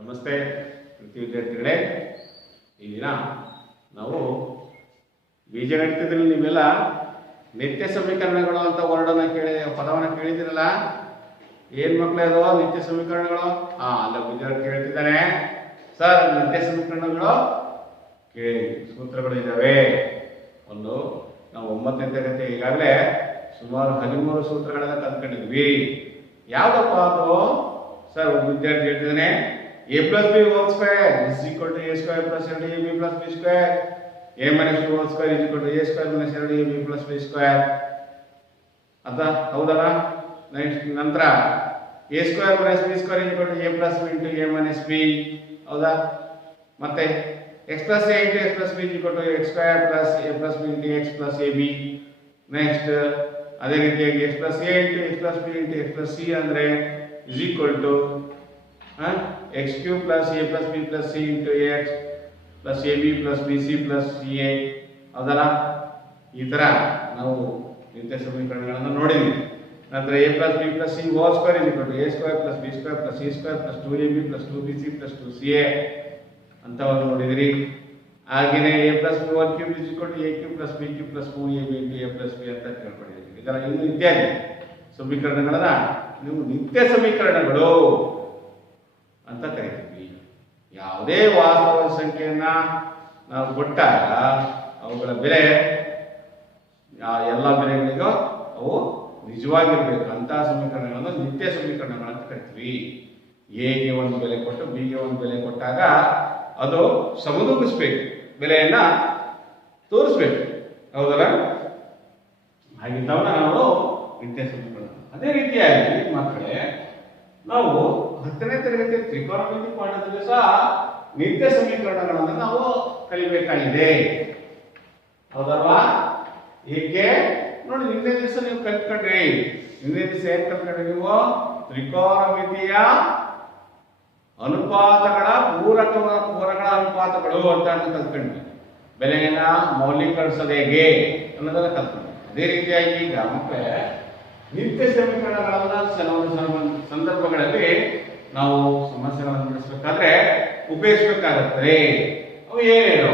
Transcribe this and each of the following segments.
ನಮಸ್ತೆ ಪ್ರತಿ ವಿದ್ಯಾರ್ಥಿಗಳೇ. ಈ ದಿನ ನಾವು ಬೀಜಗಣಿತದಲ್ಲಿ ನೀವೆಲ್ಲ ನಿತ್ಯ ಸಮೀಕರಣಗಳು ಅಂತ ವರ್ಡನ್ನು ಪದವನ್ನು ಕೇಳಿದಿರಲ್ಲ. ಏನು ಮಕ್ಕಳೇ ಅದು ನಿತ್ಯ ಸಮೀಕರಣಗಳು? ಅಲ್ಲ ವಿದ್ಯಾರ್ಥಿ ಹೇಳ್ತಿದ್ದಾನೆ, ಸರ್ ನಿತ್ಯ ಸಮೀಕರಣಗಳು ಕೇಳಿ ಸೂತ್ರಗಳು ಇದ್ದಾವೆ. ಒಂದು ನಾವು 9ನೇ ತರಗತಿ ಈಗಾಗಲೇ ಸುಮಾರು 13 ಸೂತ್ರಗಳೆಲ್ಲ ಕಲ್ತ್ಕೊಂಡಿದ್ವಿ. ಯಾವುದಪ್ಪ ಅದು? ಸರ್ ಒಬ್ಬ ವಿದ್ಯಾರ್ಥಿ ಹೇಳ್ತಿದ್ದಾನೆ, a plus b whole square is equal to a square plus 2ab plus b square. a minus b whole square is equal to a square minus 2ab plus b square. ಅದ ಹೌದಲ್ಲ? Next ನಂತರ a square minus b square is equal to a plus b into a minus b. ಹೌದಾ? ಮತ್ತೆ x plus a into x plus b is equal to x square plus a plus b into x plus ab. Next ಅದೇ ರೀತಿಯಾಗಿ x plus a into x plus b into x plus c ಅಂದ್ರೆ is equal to x cube plus a plus b plus c into x plus ab plus bc plus ca. ಹೌದಲ್ಲ? ಈ ತರ ನಾವು ನಿತ್ಯ ಸಮೀಕರಣಗಳನ್ನು ನೋಡಿದ್ವಿ. ನಂತರ a plus b plus c whole square is equal to a square plus b square plus c square plus 2ab plus 2bc plus 2ca ಅಂತವನ್ನು ನೋಡಿದ್ರಿ. ಹಾಗೆಯೇ a plus b whole cube is equal to a cube plus b cube plus 4ab into a plus b ಅಂತ ತಿಳ್ಕೊಂಡಿದ್ದೀವಿ. ಇದರ ಇನ್ನು ಇತ್ಯಾದಿ ಸಮೀಕರಣಗಳನ್ನ ನೀವು ನಿತ್ಯ ಸಮೀಕರಣಗಳು ಅಂತ ಕರಿತೀವಿ. ಯಾವುದೇ ವಾಸ್ತವ ಸಂಖ್ಯೆಯನ್ನ ನಾವು ಕೊಟ್ಟಾಗ ಅವುಗಳ ಬೆಲೆ ಎಲ್ಲ ಬೆಲೆಗಳಿಗೂ ಅವು ನಿಜವಾಗಿರ್ಬೇಕು. ಅಂತಹ ಸಮೀಕರಣಗಳನ್ನು ನಿತ್ಯ ಸಮೀಕರಣಗಳು ಅಂತ ಕರಿತೀವಿ. ಎಗೆ ಒಂದು ಬೆಲೆ ಕೊಟ್ಟು ಬಿಗೆ ಒಂದು ಬೆಲೆ ಕೊಟ್ಟಾಗ ಅದು ಸಮತೂಗಿಸ್ಬೇಕು, ಬೆಲೆಯನ್ನ ತೋರಿಸ್ಬೇಕು. ಹೌದಲ್ಲ? ಹಾಗಿದ್ದವನ್ನ ನಾವು ನಿತ್ಯ ಸಮೀಕರಣ. ಅದೇ ರೀತಿಯಾಗಿ ಮಕ್ಕಳೇ, ನಾವು 10ನೇ ತರಗತಿ ತ್ರಿಕೋನಮಿತಿ ಪಾಠದಲ್ಲಿ ಸಹ ನಿತ್ಯ ಸಮೀಕರಣಗಳನ್ನು ನಾವು ಕಲಿಬೇಕಾಗಿದೆ. ಹೌದಲ್ವಾ? ಏಕೆ ನೋಡಿ, ಹಿಂದಿನ ದಿವಸ ನೀವು ಕಲ್ತ್ಕೊಂಡ್ರಿ. ಹಿಂದಿನ ದಿವಸ ಏನ್ ಕಲ್ತ್ಕೊಂಡ್ರಿ ನೀವು? ತ್ರಿಕೋನಮಿತಿಯ ಅನುಪಾತಗಳ ಪೂರಕಗಳ ಅನುಪಾತಗಳು ಅಂತ ಕಲ್ತ್ಕೊಂಡ್ವಿ. ಬೆಲೆಯನ್ನ ಮೌಲ್ಯೀಕರಿಸೋದು ಹೇಗೆ ಅನ್ನೋದನ್ನ ಕಲ್ತ್ಕೊಂಡ್ವಿ. ಅದೇ ರೀತಿಯಾಗಿ ಈಗ ಮಕ್ಕಳೇ ನಿತ್ಯ ಸಮೀಕರಣಗಳನ್ನ ಕೆಲವೊಂದು ಸಂದರ್ಭಗಳಲ್ಲಿ ನಾವು ಸಮಸ್ಯೆಗಳನ್ನು ಬಿಡಿಸಬೇಕಾದ್ರೆ ಉಪಯೋಗಿಸಬೇಕಾಗುತ್ತದೆ. ಅವು ಏನೇನು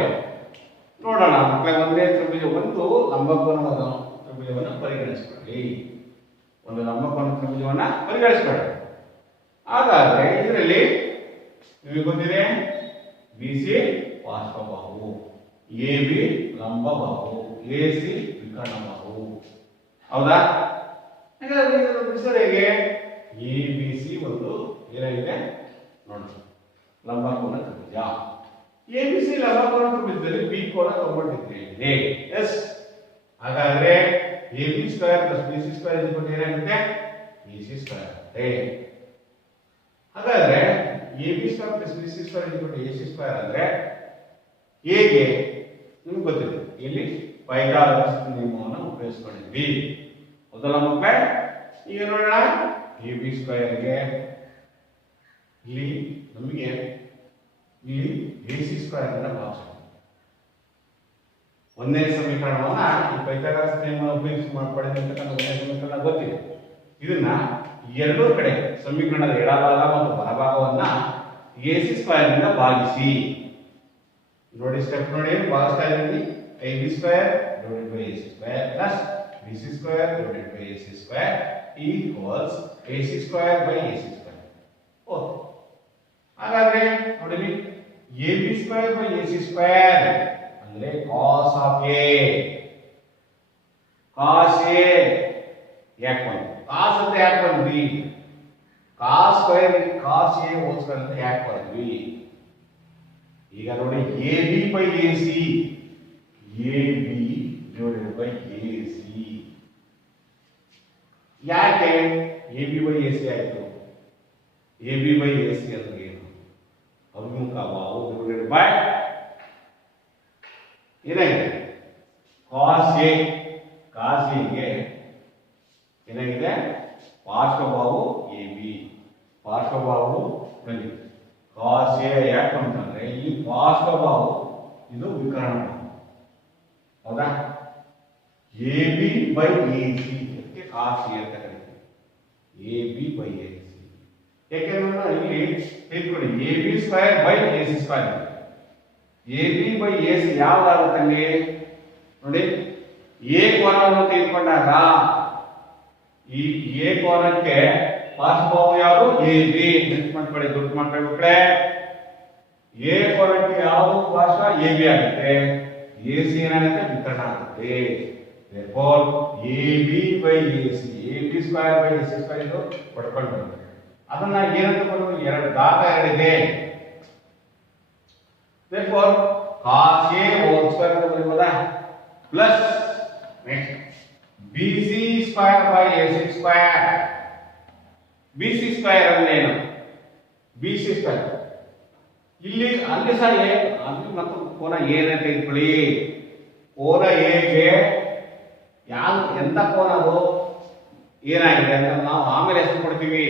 ನೋಡೋಣ ಮಕ್ಕಳೇ. ಒಂದೇ ತ್ರಿಭುಜ, ಒಂದು ಲಂಬಕೋನ ತ್ರಿಭುಜವನ್ನು ಪರಿಗಣಿಸಿಕೊಳ್ಳಿ. ಒಂದು ಲಂಬಕೋನ ತ್ರಿಭುಜವನ್ನ ಪರಿಗಣಿಸಿಕೊಳ್ಳಿ. ಹಾಗಾದ್ರೆ ಇದರಲ್ಲಿ ನಿಮಗೆ ಗೊತ್ತಿದೆ, ಬಿ ಸಿ ಪಾರ್ಶ್ವಬಾಹು, ಎ ಬಿ ಲಂಬಬಾಹು, ಎ ಸಿ ವಿಕರ್ಣ ಬಾಹು. ಹೌದಾ? ಹಾಗಾದ್ರೆ ಬಿಡಿಸೋದು ಹೇಗೆ? ಎ ಬಿ ಸಿ ಒಂದು ಏನಾಗಿದೆ ನೋಡಿ, ಲಂಬಕೋನ ತ್ರಿಭುಜ. ಎ ಬಿ ಸಿ ಲಂಬಕೋನ ತ್ರಿಭುಜದಲ್ಲಿ ಬಿ ಕೋನ 90 ಡಿಗ್ರಿ ಇದೆ. ಎಸ್, ಹಾಗಾದ್ರೆ A B square plus B C square ಇದ್ಕೊಂಡು ಏನಾಗುತ್ತೆ? ಬಿ ಸಿ ಸ್ಕ್ವೇರ್ ಆಗುತ್ತೆ. ಹಾಗಾದ್ರೆ A B square plus B C square ಇದ್ಕೊಂಡು ಎ ಸಿ ಸ್ಕ್ವೇರ್ ಅಂದ್ರೆ ಹೇಗೆ ನಿಮ್ಗೆ ಗೊತ್ತಿದೆ. ಇಲ್ಲಿ ಪೈಥಾಗರಸ್ ನಿಯಮವನ್ನು ಉಪಯೋಗಿಸ್ಕೊಂಡಿದ್ವಿ. ಹೌದಲ್ಲ ಮಕ್ಕಳೇ? ಈಗ ನೋಡೋಣ, ಎ ಬಿ ಸ್ಕ್ವೇರ್ಗೆ ಇಲ್ಲಿ ನಮಗೆ ಇಲ್ಲಿ ಎ ಸಿ ಸ್ಕ್ವೇರ್ ಅಂತ ಭಾವಿಸೋಣ. ಒಂದೇ ಸಮೀಕರಣವನ್ನ ಈ ಪೈಥಾಗರಸ್ ನಿಯಮ ಉಪಯೋಗಿಸಿ ಪಡೆದಿರ್ತಕ್ಕಂಥ ಒಂದೇ ಸಮೀಕರಣ ಗೊತ್ತಿದೆ. ಇದನ್ನ ಎರಡೂ ಕಡೆ ಸಮೀಕರಣದ ಎಡಭಾಗ ಮತ್ತು ಬಲಭಾಗವನ್ನ ಎ ಸಿ ಸ್ಕ್ವೇರ್ ನಿಂದ ಭಾಗಿಸಿ. ನೋಡಿ, ಸ್ಟೆಪ್ ನೋಡಿ, ಭಾಗಿಸ್ತಾ ಇದ್ದೀನಿ. A B square divided by A C square plus B C square divided by A C square equals A C square by A C square. Okay, ಹಾಗಾದ್ರೆ ನೋಡಿ, A B square by A C square ಅಂದ್ರೆ cos of A. Cos A ಯಾಕೆ ಬಂತು? Cos ಅಂತ ಯಾಕೆ ಬಂದ್ವಿ? Cos square cos A whole square ಅಂತ ಯಾಕೆ ಬಂದ್ವಿ? ಈಗ ನೋಡಿ, A B by A C, A B divided by A C. ಯಾಕೆ A B by A C ಆಯ್ತು? A B by A C ಅಂದ್ರೆ ಏನು? ಅಭಿಮುಖ ಬಾಹು ಡಿವೈಡೆಡ್ ಬೈ ಏನಾಗಿದೆ? Cos A. ಕಾಸ್ ಎಗೆ ಏನಾಗಿದೆ? ಪಾರ್ಶ್ವಬಾಹು ಎ ಬಿ, ಪಾರ್ಶ್ವಬಾಹು ಬನ್ನಿ. ಕಾಸ್ ಎ ಯಾಕೆ ಅಂತಂದ್ರೆ ಈ ಪಾರ್ಶ್ವಬಾಹು ಇದು ವಿಕರ್ಣ ಬಾಹು. ಹೌದಾ? A B by A C cos A ಅಂತ ಕರೀತೀವಿ. A B by A C ಯಾಕೆಂದ್ರೆ ಇಲ್ಲಿ ತಿಳ್ಕೊಳ್ಳಿ A B square by A C square. A B by A C ಯಾವ್ದಾಗುತ್ತೆ ಅಲ್ಲಿ ನೋಡಿ, ಎ ಕೋನವನ್ನು ತೆಗೆದುಕೊಂಡಾಗ ಈ ಎ ಕೋನಕ್ಕೆ ಪಾರ್ಶ್ವಭಾವ ಯಾವುದು ಎ ಬಿ ನೆನ್ಪು ಮಾಡ್ಕೊಳ್ಳಿ, ದುಡ್ಡು ಮಾಡ್ಕೊಳ್ಬೇಕ್ರೆ. ಎ ಕೋನಕ್ಕೆ ಯಾವುದು ಪಾರ್ಶ್ವ ಎ ಬಿ ಆಗುತ್ತೆ, ಎ ಸಿ ಏನಾಗುತ್ತೆ ವಿಕರ್ಣ ಆಗುತ್ತೆ. therefore A B by A C, A B square by A C square ಇದು ಪಡ್ಕೊಂಡು ಬರುತ್ತೆ. ಅದನ್ನ ಏನಂತ ಬರೋದು, ಎರಡು ಘಾತ ಎರಡಿದೆ. therefore cos a whole square ಅಂತ ಬರೀಬೋದಾ, plus next B C square by A C square. B C square ಅಂದ್ರೆ ಏನು, ಬಿ ಸಿ ಸ್ಕ್ವೇರ್ ಇಲ್ಲಿ ಅಲ್ಲಿ ಸಹ ಅಲ್ಲಿ ಮತ್ತು ಕೋನ ಏನೇ ತೆಗೆದುಕೊಳ್ಳಿ, ಕೋನ ಎಗೆ ಯಾವ ಎಂತ ಕೋನ ಅದು ಏನಾಗಿದೆ ಅಂತ ನಾವು ಆಮೇಲೆ ಹೆಸರು ಕೊಡ್ತೀವಿ.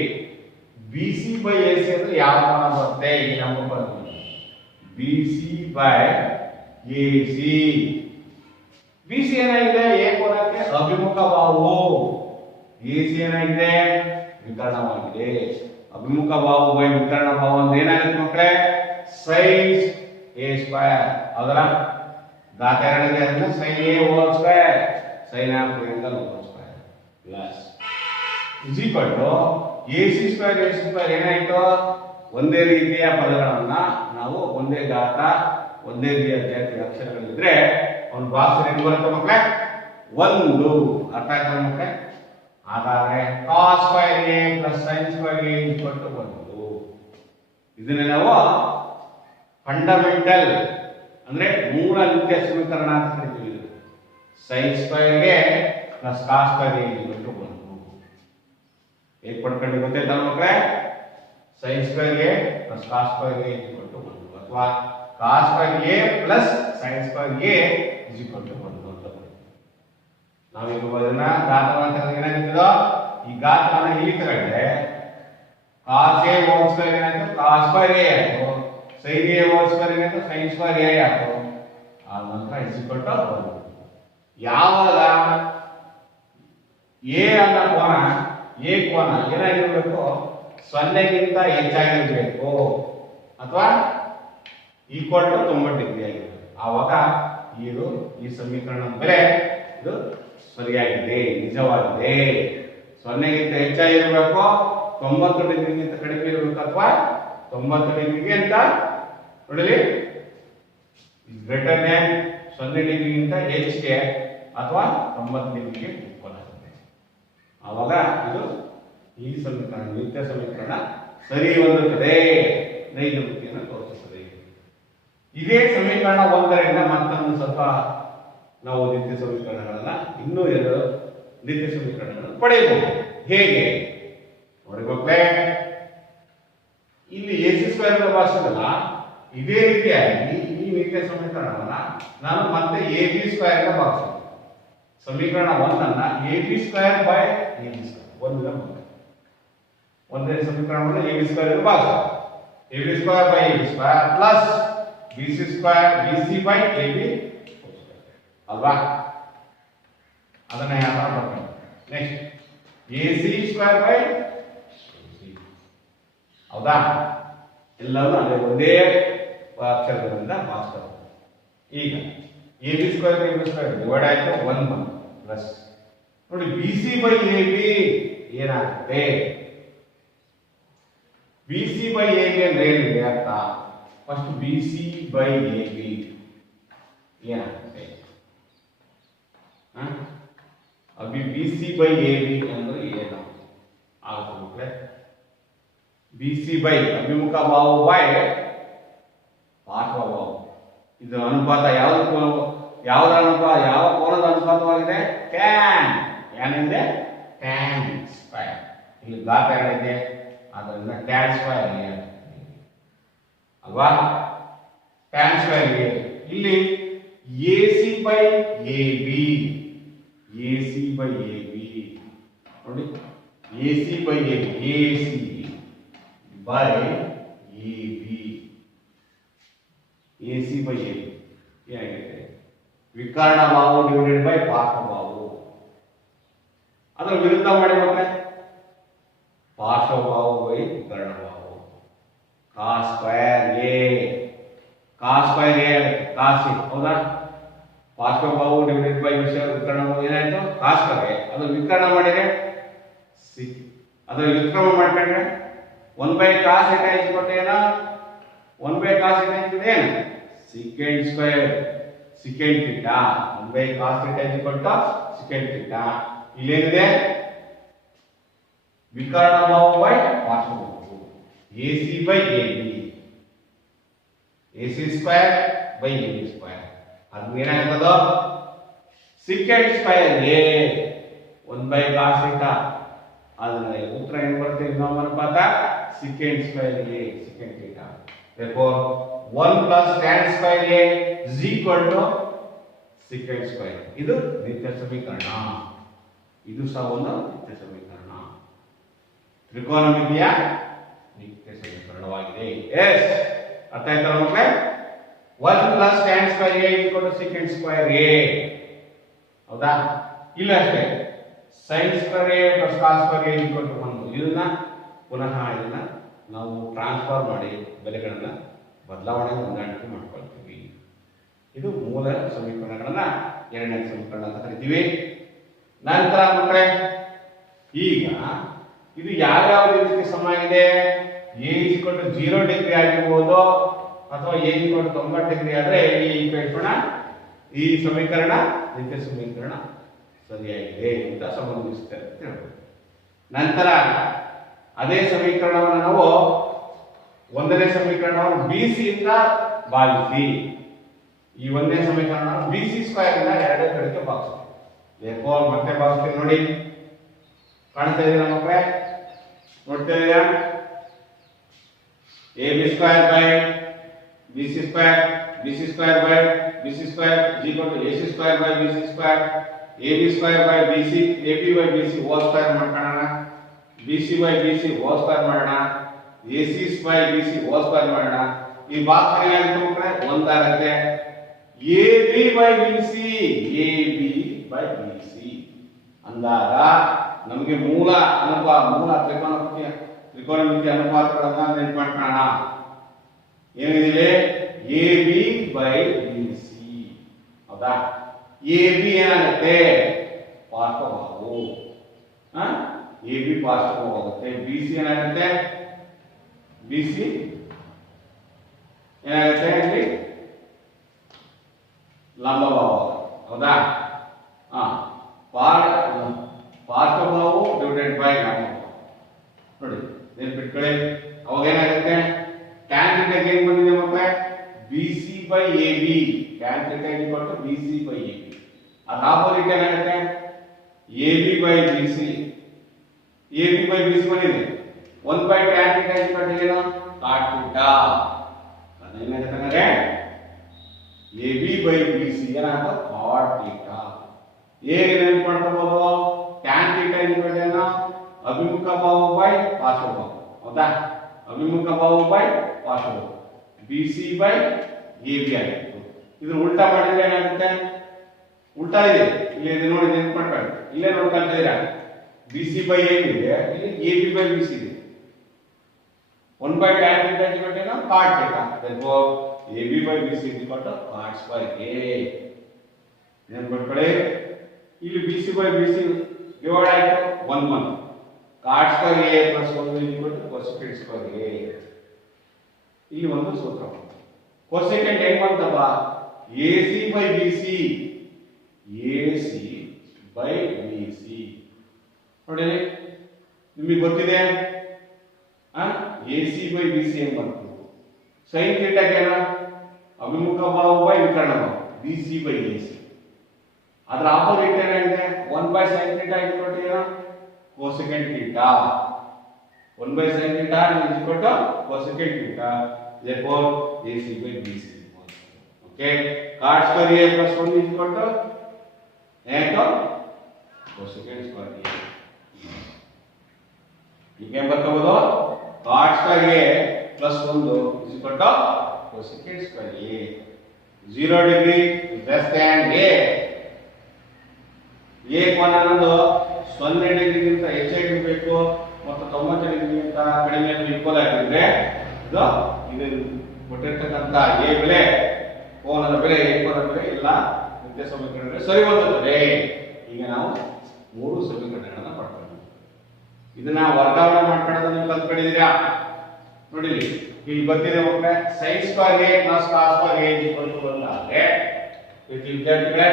B C by A C ಅಂದ್ರೆ ಯಾವ ಕೋನ ಬರುತ್ತೆ, ಈ ನಂಬರ್ ಬರುತ್ತೆ B C by A C. B C ಏನಾಗಿದೆ, ಎ ಕೋನಕ್ಕೆ ಅಭಿಮುಖ ಬಾಹು, ಎ ಸಿ ಏನಾಗಿದೆ ವಿಕರ್ಣವಾಗಿದೆ. ಅಭಿಮುಖ ಬಾಹು ಬೈ ವಿಕರ್ಣ ಬಾಹು ಅಂದ್ರೆ ಏನಾಗುತ್ತೆ ಮಕ್ಕಳೇ, ಸೈನ್ ಎ ಸ್ಕ್ವೇರ್. ಅದರ ಘಾತ ಎರಡಿದೆ ಅಂದ್ರೆ sine A whole square, sine of angle whole square plus is equal to A C square. A C square ಏನಾಯ್ತು, ಒಂದೇ ರೀತಿಯ ಪದಗಳನ್ನ ನಾವು ಒಂದೇ ಘಾತ ಒಂದೇ ರೀತಿಯ ಜಾತಿಯ ಅಕ್ಷರಗಳಿದ್ರೆ ಅವನು ಬಾಕ್ಸ್ ಹೆಂಗ್ ಬರುತ್ತೆ ಮಕ್ಕಳೇ, ಒಂದು. ಅರ್ಥ ಆಯ್ತಾ ಮಕ್ಕಳೇ? ಹಾಗಾದ್ರೆ cos square A plus sine square A equal to 1. ಇದನ್ನ ನಾವು ಫಂಡಮೆಂಟಲ್ ಅಂದ್ರೆ ಮೂಲ ನಿತ್ಯ ಸಮೀಕರಣ ಅಂತ ಕರಿತೀವಿ. Sine square A plus cos square A equal to 1. ಹೇಗೆ ಪಡ್ಕೊಂಡು ಗೊತ್ತಾಯ್ತಾ ಮಕ್ಕಳೇ, sine square A plus cos square A equal to 1 ಅಥವಾ cos square A plus sine square A equal to 1 ಅಂತ ಬರುತ್ತೆ. ನಾವೀಗ ಅದನ್ನ ಘಾತವನ್ನ ಏನಾಗಿದ್ದೋ, ಈ ಘಾತವನ್ನ ಇಲ್ಲಿ ತಗೊಂಡ್ರೆ ಕಾಸ್ ಎ ಹೋಲ್ ಸ್ಕ್ವೇರ್ ಏನಾಯ್ತು, ಕಾಸ್ ಸ್ಕ್ವೇರ್ ಎ ಆಯ್ತು, ಸೈನ್ ಎ ಹೋಲ್ ಸ್ಕ್ವೇರ್ ಏನಾಯ್ತು, ಸೈನ್ ಸ್ಕ್ವೇರ್ ಎ ಆಯ್ತು. ಆ ನಂತರ ಈಕ್ವಲ್ ಟು 1. ಯಾವಾಗ ಎ ಅನ್ನ ಕೋನ, ಎ ಕೋನ ಏನಾಗಿರ್ಬೇಕು, 0ಗಿಂತ ಹೆಚ್ಚಾಗಿರ್ಬೇಕು ಅಥವಾ ಈಕ್ವಲ್ ಟು 90 ಡಿಗ್ರಿ ಆಗಿರ್ಬೇಕು. ಆವಾಗ ಇದು ಈ ಸಮೀಕರಣದ ಬೆಲೆ ಇದು ಸರಿಯಾಗಿದೆ, ನಿಜವಾಗಿದೆ. 0ಗಿಂತ ಹೆಚ್ಚಾಗಿರ್ಬೇಕು, 90 ಡಿಗ್ರಿಗಿಂತ ಕಡಿಮೆ ಇರಬೇಕು ಅಥವಾ 90 ಡಿಗ್ರಿಗೆ ಅಂತ ನೋಡಲಿ ಗ್ರೇಟರ್ ದ್ಯಾನ್ 0 ಡಿಗ್ರಿಗಿಂತ ಹೆಚ್ಚಿಗೆ ಅಥವಾ 90 ಡಿಗ್ರಿಗೆ ಈಕ್ವಲ್ ಆಗುತ್ತೆ. ಆವಾಗ ಇದು ಈ ಸಮೀಕರಣ ನಿತ್ಯ ಸಮೀಕರಣ ಸರಿ ಹೊಂದುತ್ತದೆ, ನೈಜಮುಖಿಯನ್ನು ತೋರಿಸುತ್ತದೆ. ಇದೇ ಸಮೀಕರಣ 1ರಿಂದ ಮತ್ತೊಂದು ಸ್ವಲ್ಪ ನಾವು ನಿತ್ಯ ಸಮೀಕರಣಗಳನ್ನ ಇನ್ನೂ 2 ನಿತ್ಯ ಸಮೀಕರಣಗಳನ್ನು ಪಡೆಯಬಹುದು. ಹೇಗೆ ನೋಡಬೇಕೇ, ಇಲ್ಲಿ ಎ ಸಿ ಸ್ಕ್ವೇರ್ ಭಾಷೆದಲ್ಲ, ಇದೇ ರೀತಿಯಾಗಿ ಈ ನಿತ್ಯ ಸಮೀಕರಣವನ್ನ ನಾನು ಮತ್ತೆ ಎ ಬಿ ಸ್ಕ್ವೇರ್ ಇಂದ ಭಾಗಿಸ್ತೀನಿ. ಸಮೀಕರಣ 1 ಅನ್ನ A B square by A B square ಒಂದೇ ಸಮೀಕರಣವನ್ನು ಎ ಬಿ ಸ್ಕ್ವೇರ್ ಇಂದ ಭಾಗಿಸ್ತೀನಿ. A B square by A B square plus B C square B C by A B ಅಲ್ವಾ, ಅದನ್ನ ಯಾವ ತರ ಬರ್ತಾರೆ. Next A C square by ಹೌದಾ, ಎಲ್ಲವೂ ಅದೇ ಒಂದೇ ಅಕ್ಷರಗಳಿಂದ ಭಾಗಿಸ್ತಾರೆ. ಈಗ A B square by A B square divide ಆಯ್ತು 1 ಪ್ಲಸ್ ನೋಡಿ B C by A B ಏನಾಗುತ್ತೆ, B C by A B ಅಂದ್ರೆ ಏನಿದೆ ಅರ್ಥ. First B C by A B ಏನಾಗುತ್ತೆ, ಅಭಿ B C by A B ಅಂದ್ರೆ ಏನು ಆಗುತ್ತೆ, ಬಿ ಸಿ ಬೈ ಅಭಿಮುಖ ಬಾಹು ಬೈ ಪಾರ್ಶ್ವ ಬಾಹು. ಇದು ಅನುಪಾತ ಯಾವ್ದು, ಯಾವುದರ ಅನುಪಾತ, ಯಾವ ಕೋನದ ಅನುಪಾತವಾಗಿದೆ, ಟ್ಯಾನ್ ಏನಿದೆ, ಟ್ಯಾನ್ ಸ್ಕ್ವೇರ್. ಇಲ್ಲಿ ಘಾತ ಎರಡಿದೆ, ಅದರಿಂದ ಟ್ಯಾನ್ ಸ್ಕ್ವೇರ್ ಅಲ್ವಾ, ಟ್ಯಾನ್ ಸ್ಕ್ವೇರ್ ಇಲ್ಲಿ A C by A B, A C by A B ನೋಡಿ, A C by A B, A C by A B, A C by A B ಏನಾಗಿದೆ, ವಿಕರ್ಣ ಬಾಹು ಡಿವೈಡೆಡ್ ಬೈ ಪಾರ್ಶ್ವ ಬಾಹು. ಅದರ ವಿರುದ್ಧ ಮಾಡಿ ಮತ್ತೆ ಪಾರ್ಶ್ವಬಾಹು ಬೈ ವಿಕರ್ಣಬಾಹು. Cos square A, cos square A cos A, ಹೌದಾ? ಪಾರ್ಶ್ವಬಾಹು ಡಿವೈಡೆಡ್ ಬೈ ವಿಕರ್ಣಬಾಹು ಏನಾಯ್ತು? Cos square A. ಅದು ವಿಕರ್ಣ ಮಾಡಿದ್ರೆ ಅದರ ವ್ಯುತ್ಕ್ರಮ ಮಾಡ್ಕೊಂಡ್ರೆ 1 ಕಾಸ್ ಎ ಇಸ್ ಕೊಟ್ಟು ಏನೋ 1 ಕಾಸ್ ಎ ಏನು? Second square second theta. 1 cos theta is ಕೊಟ್ಟು ಸೆಕೆಂಡ್ ಥೀಟಾ. ಇಲ್ಲೇನಿದೆ? ವಿಕರ್ಣಬಾಹು ಬೈ ಪಾರ್ಶ್ವಬಾಹು. AC by AB, AC square by AB square. ಅದು ಏನಾಗ್ತದ? Second square A 1 cos theta. ಅದನ್ನ ಉತ್ತರ ಏನು ಬರುತ್ತೆ? ಇನ್ನೊಮ್ಮೆ ಅನುಪಾತ second square A second theta. therefore 1 plus tan square a is equal to secant square. ಇದು ನಿತ್ಯ ಸಮೀಕರಣ. ಇದು ಸಹ ಒಂದು ನಿತ್ಯ ಸಮೀಕರಣ, ತ್ರಿಕೋನಮಿತಿಯ ನಿತ್ಯ ಸಮೀಕರಣವಾಗಿದೆ. ಎಸ್, ಅರ್ಥ ಆಯ್ತಲ್ಲ ಮಕ್ಕಳೇ? 1 plus tan square a is equal to secant square a. ಹೌದಾ? ಇಲ್ಲ ಅಷ್ಟೇ, sin square a plus cos square a is equal to 1. ಇದನ್ನ ಪುನಃ ಇದನ್ನ ನಾವು ಟ್ರಾನ್ಸ್ಫರ್ ಮಾಡಿ ಬೆಲೆಗಳನ್ನ ಬದಲಾವಣೆ ಹೊಂದಾಣಿಕೆ ಮಾಡ್ಕೊಳ್ತೀವಿ. ಇದು ಮೂಲ ಸಮೀಕರಣಗಳನ್ನ ಎರಡನೇ ಸಮೀಕರಣ ಅಂತ ಕರಿತೀವಿ. ನಂತರ ಮಕ್ಕಳೇ, ಈಗ ಇದು ಯಾವ್ಯಾವ ರೀತಿಗೆ ಸಮ ಇದೆ? a = 0 ಡಿಗ್ರಿ ಆಗಿರ್ಬೋದು ಅಥವಾ a = 90 ಡಿಗ್ರಿ ಆದ್ರೆ ಈ ಸಮೀಕರಣ ನಿತ್ಯ ಸಮೀಕರಣ ಸರಿಯಾಗಿದೆ ಅಂತ ಸಂಬಂಧಿಸುತ್ತೆ ಅಂತ ಹೇಳ್ಬೋದು. ನಂತರ ಅದೇ ಸಮೀಕರಣವನ್ನು ನಾವು ಒಂದನೇ ಸಮೀಕರಣವನ್ನು BC ಇಂದ ಭಾಗಿಸಿ, ಈ ಒಂದನೇ ಸಮೀಕರಣವನ್ನು BC ಸ್ಕ್ವೇರ್ ಇಂದ ಎರಡನೇ ಕಡೆಗೆ ಭಾಗಿಸ್ತೀವಿ. therefore ಮತ್ತೆ ಭಾಗಿಸ್ತೀವಿ ನೋಡಿ, ಕಾಣ್ತಾ ಇದೆಯಾ ಮಕ್ಕಳೇ? ನೋಡ್ತಾ ಇದೆಯಾ? AB square by BC square, BC square by BC square is equal to AC square by BC square, AB square by BC, AB by BC whole square ಮಾಡ್ಕೊಳ್ಳೋಣ, BC by BC whole square ಮಾಡೋಣ, AC by BC whole square ಮಾಡೋಣ. ಈ box ಏನಾಗುತ್ತೆ ಮಕ್ಕಳೇ? ಒಂದಾಗುತ್ತೆ. AB by BC, AB by BC ಅಂದಾಗ ನಮಗೆ ಮೂಲ ತ್ರಿಕೋನಮಿತಿ ಅನುಪಾತಗಳನ್ನ ನೆನಪು ಮಾಡ್ಕೊಳ್ಳೋಣ. ಏನಿದೆ? AB by BC. ಹೌದಾ? AB ಏನಾಗುತ್ತೆ? ಪಾರ್ಶ್ವಬಾಹು. AB ಪಾರ್ಶ್ವಬಾಹು ಆಗುತ್ತೆ. BC ಏನಾಗುತ್ತೆ? BC ಏನಾಗುತ್ತೆ? ಇಲ್ಲಿ ಲಂಬಬಾಹು. ಹೌದಾ? ಪಾರ್ಶ್ವಬಾಹು ಡಿವೈಡೆಡ್ ಬೈ ಲಂಬಬಾಹು. ನೋಡಿ ನೆನ್ಪಿಟ್ಕೊಳ್ಳಿ. ಅವಾಗ ಏನಾಗುತ್ತೆ? tan θ ಏನು ಬಂದಿದೆ ಮಕ್ಕಳೇ? BC by AB. tan θ = BC by AB. ಅದ್ರ ಆಪೋಸಿಟ್ ಏನಾಗುತ್ತೆ? AB by BC. AB by BC ಬಂದಿದೆ. 1 ಬೈ tan θ = ಏನು? cot θ. ಅದೇನಾಗುತ್ತೆ ಅಂದ್ರೆ AB ಬೈ BC ಏನಾಗುತ್ತೆ? cot θ. ಹೇಗೆ ನೆನಪು ಮಾಡ್ಕೋಬಹುದು? tan θ = ಏನು? ಅಭಿಮುಖ ಬಾಹು ಬೈ ಪಾರ್ಶ್ವಬಾಹು. ಹೌದಾ? ಅಭಿಮುಖ ಬಾಹು ಬೈ ಪಾರ್ಶ್ವಬಾಹು. BC ಬೈ AB ಆಗಿತ್ತು. ಇದ್ರ ಉಲ್ಟಾ ಮಾಡಿದ್ರೆ ಏನಾಗುತ್ತೆ? ಉಲ್ಟಾ ಇದೆ. ಇಲ್ಲಿ ಇದು ನೋಡಿ ನೆನಪು ಮಾಡ್ಕೊಳ್ಳಿ. ಇಲ್ಲೇ ನೋಡ್ಕೊಳ್ತಿದ್ದೀರಾ? BC ಬೈ AB ಇದೆ, ಇಲ್ಲಿ AB ಬೈ BC ಇದೆ. 1 ಬೈ tan θ = ಏನು? cot θ. therefore AB by BC = cot square A. ನೆನಪು ಮಾಡ್ಕೊಳ್ಳಿ. ಇಲ್ಲಿ BC ಬೈ BC ಡಿವೈಡ್ ಆಯ್ತು 1 1. cot square A plus 1 = cosecant square A. ಇಲ್ಲಿ ಒಂದು ಸೂತ್ರ. cosecant ಹೆಂಗ್ ಬಂತಪ್ಪ? AC by BC, AC by BC. ನೋಡಿ ನಿಮಗೆ ಗೊತ್ತಿದೆ AC ಬೈ BC ಹೆಂಗ್ ಬಂತು? sin θ ಗೆ ಅಭಿಮುಖ ಬಾಹು ಬೈ ವಿಕರ್ಣ ಬಾಹು BC ಬೈ AC. ಅದರ ಆಪೋಸಿಟ್ ಏನಾಗಿದೆ? 1 ಬೈ sin θ = ಏನು? cosecant θ. 1 by sin θ is equal to cosecant θ. therefore AC by BC. Okay, cot square A plus 1 is equal to cosecant square A. ಹೀಗೆ ಬರ್ಕೋಬಹುದು. cot square A plus 1 is equal to cosecant square A. 0 degree less than A. A ಕೋನ ಅನ್ನೋದು 0 ಡಿಗ್ರಿಗಿಂತ ಹೆಚ್ಚಾಗಿರಬೇಕು ಮತ್ತು 90 ಡಿಗ್ರಿಗಿಂತ ಕಡಿಮೆ equal ಆಗಿದ್ರೆ ಇದು ಕೊಟ್ಟಿರ್ತಕ್ಕಂಥ A ಬೆಲೆ ಕೋನದ ಬೆಲೆ ಎ ಕೋನದ ಬೆಲೆ ಎಲ್ಲ ನಿತ್ಯ ಸಮೀಕರಣಗಳು ಸರಿ ಹೊಂದುತ್ತದೆ. ಈಗ ನಾವು 3 ಸಮೀಕರಣಗಳನ್ನ ಪಡ್ತೀವಿ. ಇದನ್ನ ವರ್ಗಾವಣೆ ಮಾಡ್ಕೊಳ್ಳೋದು ನೀವು ಕಲ್ತ್ಕೊಂಡಿದ್ದೀರಾ ನೋಡಿ. ಇಲ್ಲಿ ಗೊತ್ತಿದೆ ಮಕ್ಕಳೇ, sin square a plus cos square a equal to 1 ಆದ್ರೆ ವಿದ್ಯಾರ್ಥಿಗಳೇ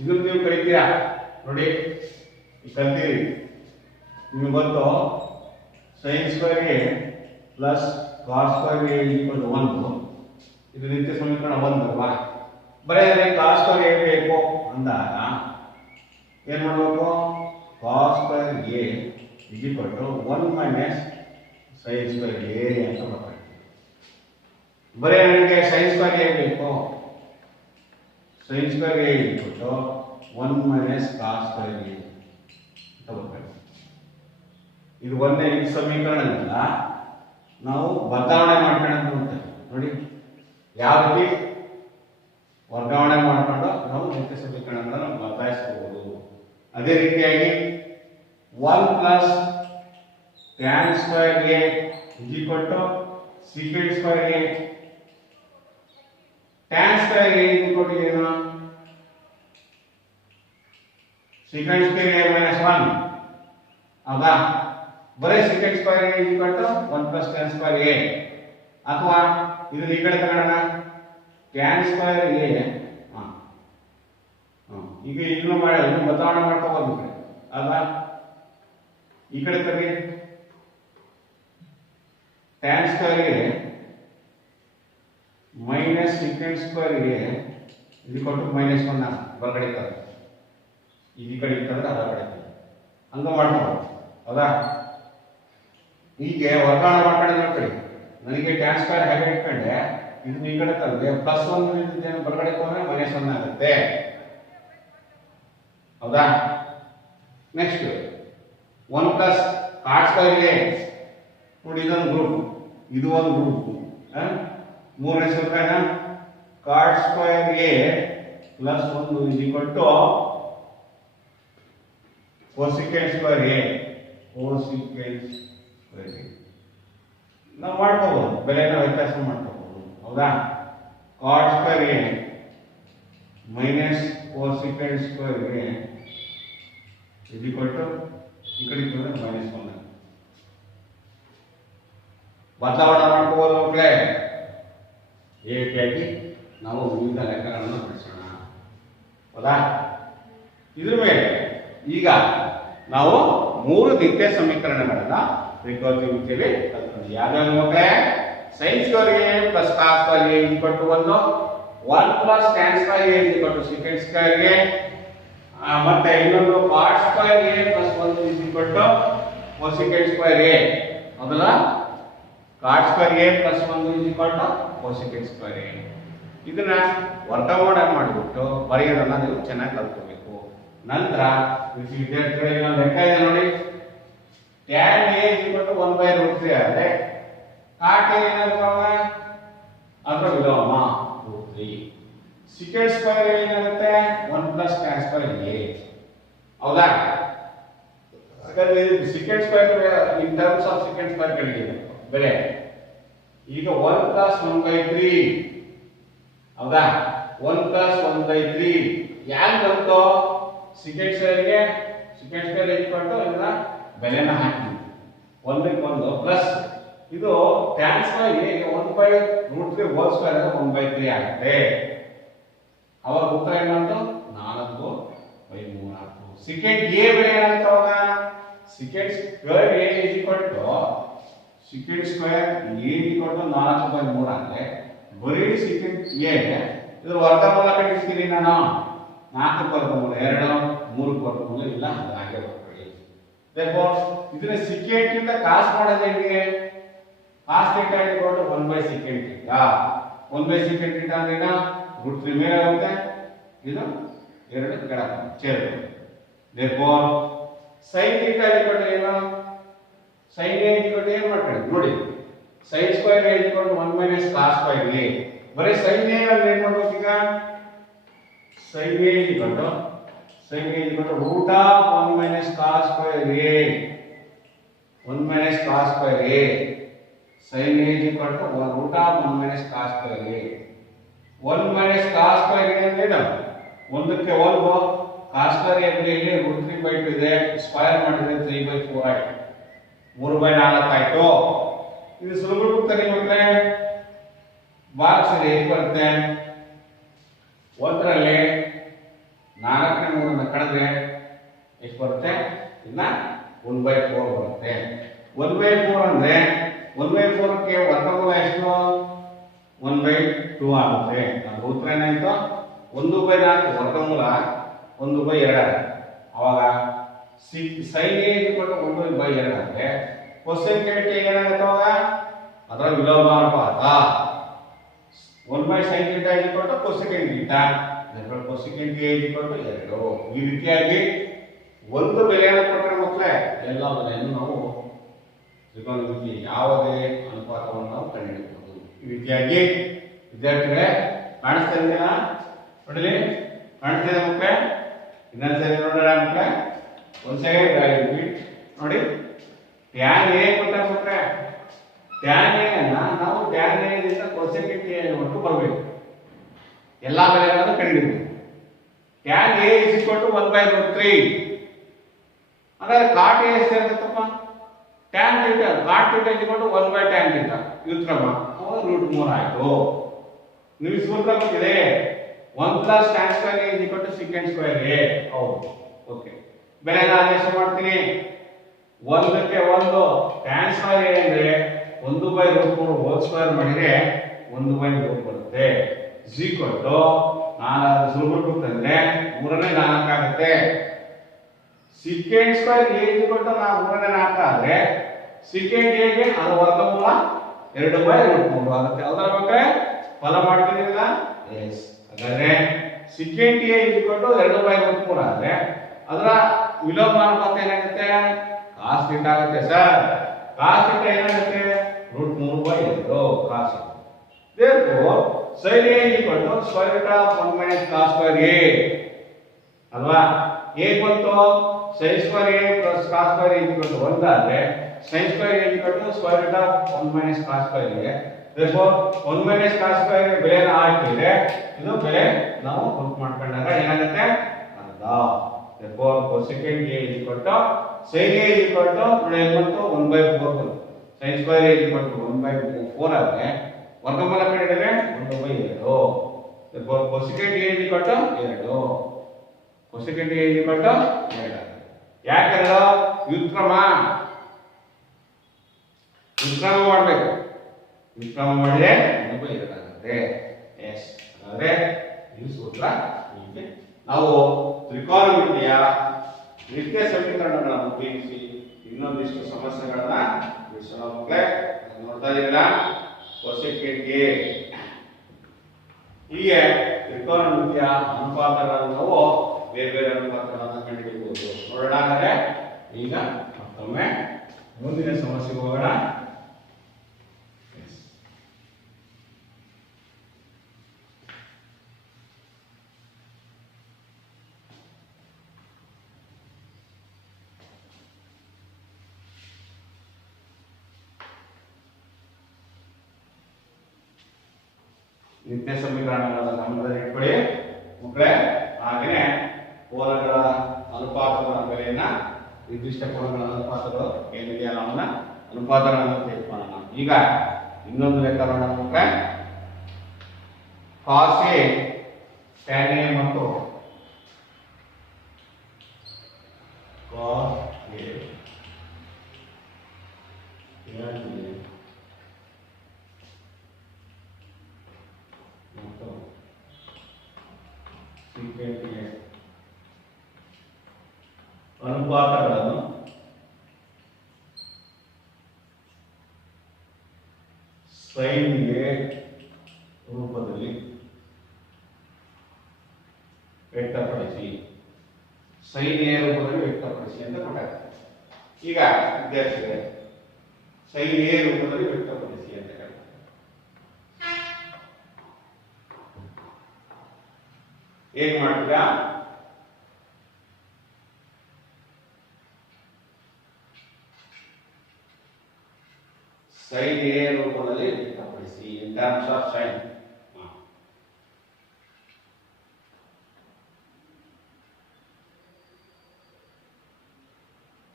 ಇದನ್ನು ನೀವು ಕಲಿತೀರಾ ನೋಡಿ. ಈ ಕಲ್ತೀರಿ ನಿಮಗೆ ಗೊತ್ತು sin square a plus cos square a equal to 1. ಇದು ನಿತ್ಯ ಸಮೀಕರಣ 1 ಅಲ್ವಾ. ಬರೀ cos ಸ್ಕ್ವೇರ್ a ಬೇಕು ಅಂದಾಗ ಏನು ಮಾಡಬೇಕು? cos square a equal to 1 minus sin square a ಅಂತ ಬರ್ತಾರೆ. ಬರೀ ನನಗೆ sin ಸ್ಕ್ವೇರ್ a ಬೇಕು. sin square a equal to 1 minus cos square a ಅಂತ ಬರ್ತಾರೆ. ಇದು ಒಂದೇ ಈ ಸಮೀಕರಣದಿಂದ ನಾವು ಬದಲಾವಣೆ ಮಾಡ್ಕೊಳ್ಳೋದು ಅಂತ ನೋಡಿ. ಯಾವ ರೀತಿ ವರ್ಗಾವಣೆ ಮಾಡಿಕೊಂಡು ನಾವು ನಿತ್ಯ ಸಮೀಕರಣಗಳನ್ನು ಬದಲಾಯಿಸಬಹುದು. ಅದೇ ರೀತಿಯಾಗಿ 1 plus tan square a equal to secant square a. tan square a equal to ಏನು? secant ಸ್ಕ್ವೇರ್ a ಮೈನಸ್ 1 ಹೌದಾ. ಬರೀ secant square a equal to 1 plus tan square a. ಅಥವಾ ಇದನ್ನ ಈ ಕಡೆ ತಗೋಣ, tan ಸ್ಕ್ವೇರ್ a ಈಗ ಇನ್ನೂ ಬದಲಾವಣೆ ಮಾಡ್ಕೋಬಹುದು ಅಲ್ವಾ. ಈ ಕಡೆ ತಗಿ tan square a minus secant square a equal to minus 1 ಹೊರಗಡೆ ಇರ್ತದೆ. ಈ ಕಡೆ ಇರ್ತದೆ ಹೊರಗಡೆ ಹಂಗ ಮಾಡ್ಕೊಂಡು ಹೌದಾ. ಹೀಗೆ ವರ್ಗಾವಣೆ ಮಾಡ್ಕೊಂಡು ನೋಡ್ಕೊಳ್ಳಿ. ನನಗೆ tan ಸ್ಕ್ವೇರ್ ಹೇಗೆ ಇಟ್ಕೊಂಡೆ ಇದನ್ನ ಈ ಕಡೆ ತಂದ್ರೆ ಪ್ಲಸ್ 1 ಹೊರಗಡೆ ಹೋದ್ರೆ ಮೈನಸ್ 1 ಆಗುತ್ತೆ ಹೌದಾ. Next 1 plus cot square a ನೋಡಿ. ಇದೊಂದು ಗ್ರೂಪ್, ಇದು ಒಂದು ಗ್ರೂಪ್. ಮೂರನೇ ಸಮೀಕರಣ cot square a plus 1 is equal to cosecant square a. cosecant square a ನಾವು ಮಾಡ್ಕೋಬಹುದು, ಬೆಲೆನ ವ್ಯತ್ಯಾಸ ಮಾಡ್ಕೋಬಹುದು ಹೌದಾ. cot square a minus cosecant square a is equal to ಈ ಕಡೆ ಮೈನಸ್ 1. ಬದಲಾವಣೆ ಮಾಡ್ಕೋಬಹುದು ಮಕ್ಕಳೇ. ಈ ರೀತಿಯಾಗಿ ನಾವು ವಿವಿಧ ಲೆಕ್ಕಗಳನ್ನು ಬಿಡಿಸೋಣ ಹೌದಾ. ಇದ್ರ ಮೇಲೆ ಈಗ ನಾವು 3 ನಿತ್ಯ ಸಮೀಕರಣಗಳನ್ನ ರಿಕರ್ಸಿವ್ ಮಿತಿಯಲ್ಲಿ ಕಲ್ತ್ಕೊಂಡ್ವಿ. ಯಾವ್ಯಾವ ಮಕ್ಕಳೇ? sin square a plus cos square a equal to 1 plus tan square a equal to secant square a. ಮತ್ತೆ ಇನ್ನೊಂದು cot square a plus 1 is equal to cosecant square a ಹೌದಲ್ಲ. cot square a plus 1 is equal to cosecant square a. ಇದನ್ನ ವರ್ಗಾವಣೆ ಮಾಡಿಬಿಟ್ಟು ಬರೆಯೋದನ್ನ ನೀವು ಚೆನ್ನಾಗಿ ಕಲ್ತ್ಕೋಬೇಕು. ನಂತರ ವಿದ್ಯಾರ್ಥಿಗಳಿಗೆ ಒಂದು ಲೆಕ್ಕ ಇದೆ ನೋಡಿ. tan a is equal to 1/√3 ಆದ್ರೆ cot a ಏನಾಗುತ್ತೆ? ಅದರ ವಿಲೋಮ √3. secant ಸ್ಕ್ವೇರ್ a ಏನಾಗುತ್ತೆ? 1 ಪ್ಲಸ್ tan ಸ್ಕ್ವೇರ್ a ಹೌದಾ. ಹಾಗಾದ್ರೆ secant square in terms of secant square ಕಂಡಿದೆ ಬೆಲೆ. ಈಗ 1 ಪ್ಲಸ್ 1/3 ಹೌದಾ. 1 ಪ್ಲಸ್ 1/3 ಯಾಕೆ ಬಂತು? secant ಸ್ಕ್ವೇರ್ಗೆ secant ಸ್ಕ್ವೇರ್ ಈಕ್ವಲ್ ಟು ಇದನ್ನ ಬೆಲೆನ ಹಾಕಿ 1/1 ಪ್ಲಸ್ ಇದು tan ಸ್ಕ್ವೇರ್ಗೆ 1/√3 ಹೋಲ್ ಸ್ಕ್ವೇರ್ 1/3 ಆಗುತ್ತೆ. ಅವಾಗ ಉತ್ತರ ಏನಂತ? 4/3. secant a ಬೆಲೆ ಏನಾಗುತ್ತೆ ಅವಾಗ? secant square a is equal to secant square a equal to 4/3 ಆದ್ರೆ ಬರೀ secant a ಇದರ ವರ್ಗಮೂಲ ಕಂಡುಹಿಡಿತೀನಿ ನಾನು. 4/3 2 3/3 ಇಲ್ಲ ಹಾಗೆ ಬರ್ಕೊಳ್ಳಿ. therefore ಇದನ್ನ secant ಇಂದ cos ಮಾಡೋದು ಹೆಂಗೆ? cos θ equal to 1/secant θ. 1/secant θ ಅಂದ್ರೆ ಏನು? √3 ಮೇಲೆ ಆಗುತ್ತೆ, ಇದು 2 ಕೆಳ ಸೇರುತ್ತೆ. therefore sin θ equal to ಏನು? sin a equal to ಏನು ಮಾಡ್ಕೊಳ್ಳಿ ನೋಡಿ. sin square a equal to 1 minus cos square a. ಬರೀ sin a ಅಲ್ಲಿ ಏನು ಮಾಡಬೇಕು ಈಗ? sin a equal to √1 minus cos square a 1 minus cos square a sin a is equal to 1 root of 1 minus cos square a. 1 minus cos square a ಅಂದ್ರೆ ಒಂದಕ್ಕೆ 1 cos square a ಅಂದ್ರೆ ಇಲ್ಲಿ root 3 by 2 ಇದೆ, square ಮಾಡಿದ್ರೆ 3 by 4 ಆಯ್ತು, 3 by 4 ಆಯ್ತು. ಇದು ಸುಲಭ ಕಲಿಯುತ್ತೆ. ಬಾಕ್ಸ್ ಹೇಗೆ ಬರುತ್ತೆ, ಒಂದರಲ್ಲಿ 4ನೇ 3 ಕಳೆದ್ರೆ ಎಷ್ಟು ಬರುತ್ತೆ, ಇನ್ನ 1/4 ಬರುತ್ತೆ. 1/4 ಅಂದ್ರೆ 1/4 ಕ್ಕೆ ವರ್ಗಮೂಲ ಎಷ್ಟು, 1/2 ಆಗುತ್ತೆ. ಅದು ಉತ್ತರ ಏನಾಯ್ತು, 1/4 ವರ್ಗಮೂಲ 1/2. ಅವಾಗ sin a 1/2 ಅಂದ್ರೆ ಕೊಸೈನ್ ಕೆಳಗೆ ಏನಾಗುತ್ತೆ, ಅವಾಗ ಅದರ ವಿಲೋಮ ಅನುಪಾತ 1/sin θ cosecant θ, therefore cosecant a 2. ಈ ರೀತಿಯಾಗಿ ಒಂದು ಬೆಲೆಯನ್ನು ಕೊಟ್ಟರೆ ಮಕ್ಕಳೇ ಎಲ್ಲ ಬೆಲೆಯನ್ನು ನಾವು ತ್ರಿಕೋನಮಿತಿಯ ಯಾವುದೇ ಅನುಪಾತವನ್ನು ನಾವು ಕಂಡುಹಿಡಿಯಬಹುದು. ಈ ರೀತಿಯಾಗಿ ವಿದ್ಯಾರ್ಥಿಗಳೇ ಕಾಣಿಸ್ತಾ ಇದೆಯಾ, ನೋಡಲಿ ಕಾಣಿಸ್ತಿದೆ ಮಕ್ಕಳೇ, ಇನ್ನೊಂದ್ಸರಿ ನೋಡೋಣ ಮಕ್ಕಳೇ, ಒಂದು ಸೆಕೆಂಡ್ ನೋಡಿ. ಟ್ಯಾನ್ ಎ ಕೊಟ್ಟ ಮಕ್ಕಳೇ, ಟ್ಯಾನ್ ಎ ಅನ್ನ ನಾವು ಟ್ಯಾನ್ ಎ ದಿಂದ ಕೊಸೆಕೆಂಟ್ ಎ ಅನ್ನು ಬರಬೇಕು, ಎಲ್ಲಾ ಬೆಲೆಗಳನ್ನು ಕಂಡುಹಿಡಿಯಬೇಕು. Tan A is equal to 1/√3. ಹಾಗಾದ್ರೆ ಕಾಟ್ ಎ ಎಷ್ಟು ಇರುತ್ತಪ್ಪ, tan theta cot theta is equal to 1/tan theta, ವ್ಯುತ್ಕ್ರಮ ಅವಾಗ √3 ಆಯ್ತು. ನೀವು ಸೂತ್ರ ಗೊತ್ತಿದೆ, 1 + tan square a is equal to secant square a. ಹೌದು, ಓಕೆ. ಬೆಲೆನ ಆದೇಶ ಮಾಡ್ತೀನಿ. 1 ಕ್ಕೆ 1 tan ಸ್ಕ್ವೇರ್ a ಅಂದ್ರೆ 1/√3 ಹೋಲ್ ಸ್ಕ್ವೇರ್ ಮಾಡಿದ್ರೆ 1/√3 ಬರುತ್ತೆ. is equal to 4 ಸುಲಭ ಅಂದ್ರೆ 3ನೇ 4 ಆಗುತ್ತೆ. secant square a is equal to 3ನೇ 4 ಆದ್ರೆ secant a ಗೆ ಅದರ ವರ್ಗಮೂಲ 2/√3 ಆಗುತ್ತೆ. ಅದರ ಬಗ್ಗೆ ಫಲ ಮಾಡ್ತಿದ್ದೀರಲ್ಲ, ಎಸ್. ಹಾಗಾದ್ರೆ secant a is equal to 2/√3 ಆದ್ರೆ ಅದರ ವಿಲೋಮ ಅನುಪಾತ ಏನಾಗುತ್ತೆ, cos θ ಆಗುತ್ತೆ. ಸರ್ cos θ ಏನಾಗುತ್ತೆ, √3/2 cos. therefore sin a is equal to square root of 1 minus cos square a ಅಲ್ವಾ. a ಬಂತು, sin square a plus cos square a is equal to 1 ಆದ್ರೆ sin square a is equal to square root of 1 minus cos square a. therefore 1 minus cos square a ಬೆಲೆನ ಹಾಕಿದ್ರೆ ಇದು ಬೆಲೆ ನಾವು ಗುರುತು ಮಾಡ್ಕೊಂಡಾಗ ಏನಾಗುತ್ತೆ, ಅರ್ಧ. therefore cosecant a is equal to sin a is equal to ಏನು ಬಂತು, 1/4 ಬಂತು. sin square a is equal to 1/4 ಆದ್ರೆ ವರ್ಗಮೂಲ ಕಂಡುಹಿಡಿದ್ರೆ 1/2. therefore cosecant a is equal to 2. cosecant a is equal to 2. ಯಾಕಂದ್ರೆ ವ್ಯುತ್ಕ್ರಮ ಮಾಡಬೇಕು, ವ್ಯುತ್ಕ್ರಮ ಮಾಡಿದ್ರೆ 1/2 ಆಗುತ್ತೆ. ಎಸ್. ಹಾಗಾದ್ರೆ ಈ ಸೂತ್ರ ಹೀಗೆ ನಾವು ತ್ರಿಕೋನಮಿತಿಯ ನಿತ್ಯ ಸಮೀಕರಣಗಳನ್ನು ಉಪಯೋಗಿಸಿ ಇನ್ನೊಂದಿಷ್ಟು ಸಮಸ್ಯೆಗಳನ್ನ ಬಿಡಿಸೋಣ ಮಕ್ಕಳೇ. ನೋಡ್ತಾ ಇದ್ದೀರಾ, cosecant a ಹೀಗೆ ತ್ರಿಕೋನಮಿತಿಯ ಅನುಪಾತಗಳನ್ನು ನಾವು ಬೇರೆ ಬೇರೆ ಅನುಪಾತಗಳನ್ನು ಕಂಡುಹಿಡಿಯಬಹುದು. ನೋಡೋಣ. ಅಂದರೆ ಈಗ ಮತ್ತೊಮ್ಮೆ ಮುಂದಿನ ಸಮಸ್ಯೆಗೆ ಹೋಗೋಣ. ನಿತ್ಯ ಸಮೀಕರಣಗಳ ಗಮನದಲ್ಲಿ ಇಟ್ಕೊಳ್ಳಿ ಮಕ್ಕಳೇ. ಹಾಗೆಯೇ ಕೋನಗಳ ಅನುಪಾತಗಳ ಬೆಲೆಯನ್ನ, ನಿರ್ದಿಷ್ಟ ಕೋನಗಳ ಅನುಪಾತಗಳು ಏನಿದೆಯಲ್ಲ ಅವನ್ನ ಅನುಪಾತಗಳನ್ನು ತೆಗೆದುಕೊಳ್ಳೋಣ. ಈಗ ಇನ್ನೊಂದು ಲೆಕ್ಕ ನೋಡೋಣ ಮಕ್ಕಳೇ. cos a tan a ಮತ್ತು cos a tan a ಮತ್ತು secant a ಅನುಪಾತಗಳನ್ನು sin a ರೂಪದಲ್ಲಿ ವ್ಯಕ್ತಪಡಿಸಿ, sin a ರೂಪದಲ್ಲಿ ವ್ಯಕ್ತಪಡಿಸಿ ಅಂತ ಕೊಟ್ಟಾರೆ. ಈಗ ವಿದ್ಯಾರ್ಥಿಗಳೇ sin a ರೂಪದಲ್ಲಿ ವ್ಯಕ್ತಪಡಿಸಿ ಅಂತ ಹೇಳ್ತಾರೆ. ಹೇಗೆ ಮಾಡ್ತೀರಾ, sin a ರೂಪದಲ್ಲಿ ವ್ಯಕ್ತಪಡಿಸಿ in terms of sin.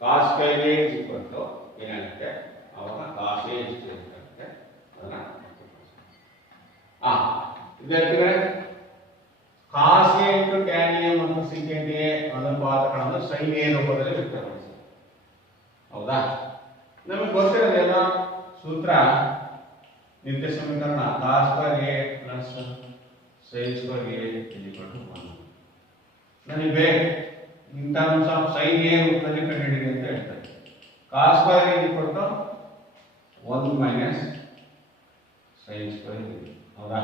cos square a is equal to ಏನಾಗುತ್ತೆ ಅವಾಗ cos a ಎಷ್ಟು ಇರುತ್ತೆ ಅದನ್ನ ವಿದ್ಯಾರ್ಥಿಗಳೇ cos a into tan a ಮತ್ತು secant a ಅನುಪಾತಗಳನ್ನು sin a ರೂಪದಲ್ಲಿ ವ್ಯಕ್ತಪಡಿಸಿ. ಹೌದಾ? ನಮಗೆ ಗೊತ್ತಿರೋದೇನೋ ಸೂತ್ರ ನಿತ್ಯ ಸಮೀಕರಣ cos square a plus sin square a is equal to 1. ನನಗೆ in terms of sin a ರೂಪದಲ್ಲಿ ಕಂಡುಹಿಡಿಯಿರಿ ಅಂತ ಹೇಳ್ತಾರೆ. cos square a is equal to 1 minus sin square a. ಹೌದಾ?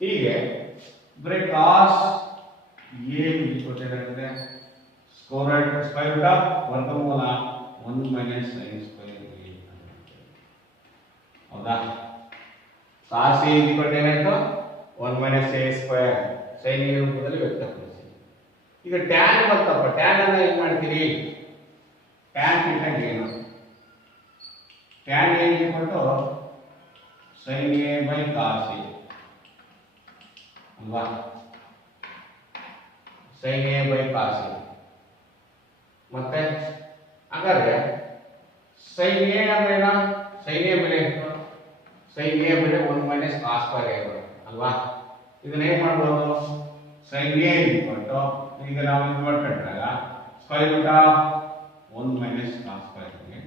ಹೀಗೆ ಬರೀ cos a ಈಕ್ವಲ್ ಏನಾಗುತ್ತೆ ಸ್ಕ್ವೇರ್ ರೂಟ್ ಆಫ್ ವರ್ಗಮೂಲ 1 ಮೈನಸ್ sin ಸ್ಕ್ವೇರ್ a. ಹೌದಾ? cos a ಈಕ್ವಲ್ ಏನಾಯ್ತು 1 minus sin square sin a ರೂಪದಲ್ಲಿ ವ್ಯಕ್ತಪಡಿಸಿ. ಈಗ tan ಬರ್ತಪ್ಪ, tan ಅನ್ನು ಏನು ಮಾಡ್ತೀರಿ? tan ಥೀಟಾ ಏನು? tan a equal to sin a by cos a ಅಲ್ವಾ? sin a by cos a. ಮತ್ತೆ ಹಾಗಾದ್ರೆ sin a ಅಂದ್ರೇನು? sin a ಬೆಲೆ ಎಷ್ಟು? sin a ಬೆಲೆ 1 ಮೈನಸ್ cos ಸ್ಕ್ವೇರ್ a ಅಲ್ವಾ? ಇದನ್ನ ಏನು ಮಾಡ್ಬೋದು? sin a ಈಕ್ವಲ್ ಟು ಈಗ ನಾವು ಇದು ಮಾಡ್ಕೊಂಡ್ರಾಗ square root of 1 minus cos square a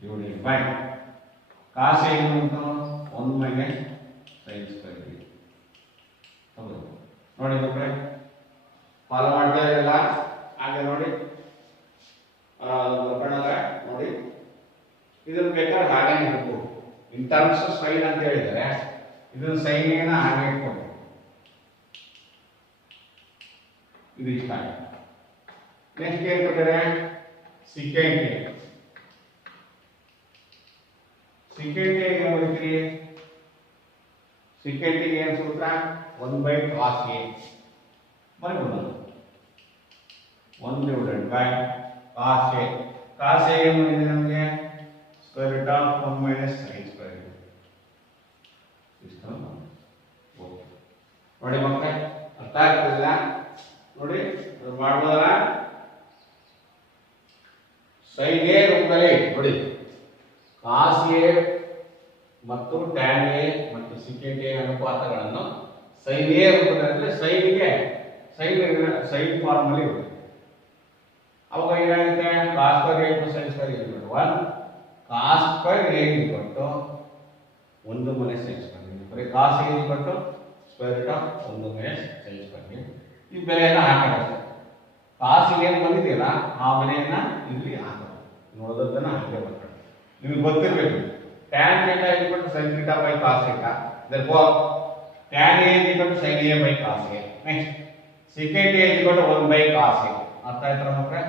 divided by cos a ಏನು 1 ಮೈನಸ್ sin ಸ್ಕ್ವೇರ್ a. ಹೌದು ನೋಡಿ ಮಕ್ಕಳೇ, ಫಾಲೋ ಮಾಡ್ತಾ ಇರಲ್ಲ ಹಾಗೆ ನೋಡಿ ಬರ್ಕೊಂಡಾಗ ನೋಡಿ ಇದನ್ನು ಬೇಕಾದ್ರೆ ಹಾಗೆ ಇಟ್ಬೋದು. ಇನ್ ಟರ್ಮ್ಸ್ ಸೈನ್ ಅಂತ ಹೇಳಿದರೆ ಇದನ್ನು ಸೈನ್ ಏನ ಹಾಗೆ ಇಟ್ಕೊಂಡು ಇದು ಇಷ್ಟ. ನೆಕ್ಸ್ಟ್ ಏನ್ ಕೊಟ್ಟಿದ್ದಾರೆ? Secant A. ಸಿಕೆಂಟ್ ಎ ಏನು ಬರೀತೀರಿ? ಸಿಕೆಂಟ್ ಗೆ ಏನು ಸೂತ್ರ? 1 by cos a ಬರೀಬಹುದು. 1 divided by cos a. cos a ಏನು ಇದೆ ನಮಗೆ? square root of 1 minus sin square a. ಇಷ್ಟು ಓಕೆ. ನೋಡಿ ಮಕ್ಕಳೇ, ಅರ್ಥ ಆಗ್ತಿಲ್ಲ ನೋಡಿ, ಮಾಡ್ಬೋದಲ್ಲ? sin a ರೂಪದಲ್ಲಿ ನೋಡಿ cos a ಮತ್ತು tan a ಮತ್ತು secant a ಅನುಪಾತಗಳನ್ನು sin a ರೂಪದಲ್ಲಿ sin ಫಾರ್ಮ್ ಅಲ್ಲಿ ಇರುತ್ತೆ. ಅವಾಗ ಏನಾಗುತ್ತೆ? cos square a plus sin square a 1 cos square a equal 1 minus sin square a. ಬರೀ cos a equal square root of 1 minus sin square a. ಈ ಬೆಲೆಯನ್ನು ಹಾಕಬೇಕು. cos ಏನು ಬಂದಿದೆಯಲ್ಲ ಆ ಬೆಲೆಯನ್ನ ಇಲ್ಲಿ ಹಾಕಬೇಕು. ನೋಡೋದನ್ನ ಹಾಗೆ ಬರ್ತಾರೆ. ನಿಮಗೆ ಗೊತ್ತಿರಬೇಕು tan theta equal to sin theta by cos theta. Therefore tan a equal to sin a by cos a. Next secant a equal to 1 by cos a. ಅರ್ಥ ಆಯ್ತಾ ಮಕ್ಕಳೇ?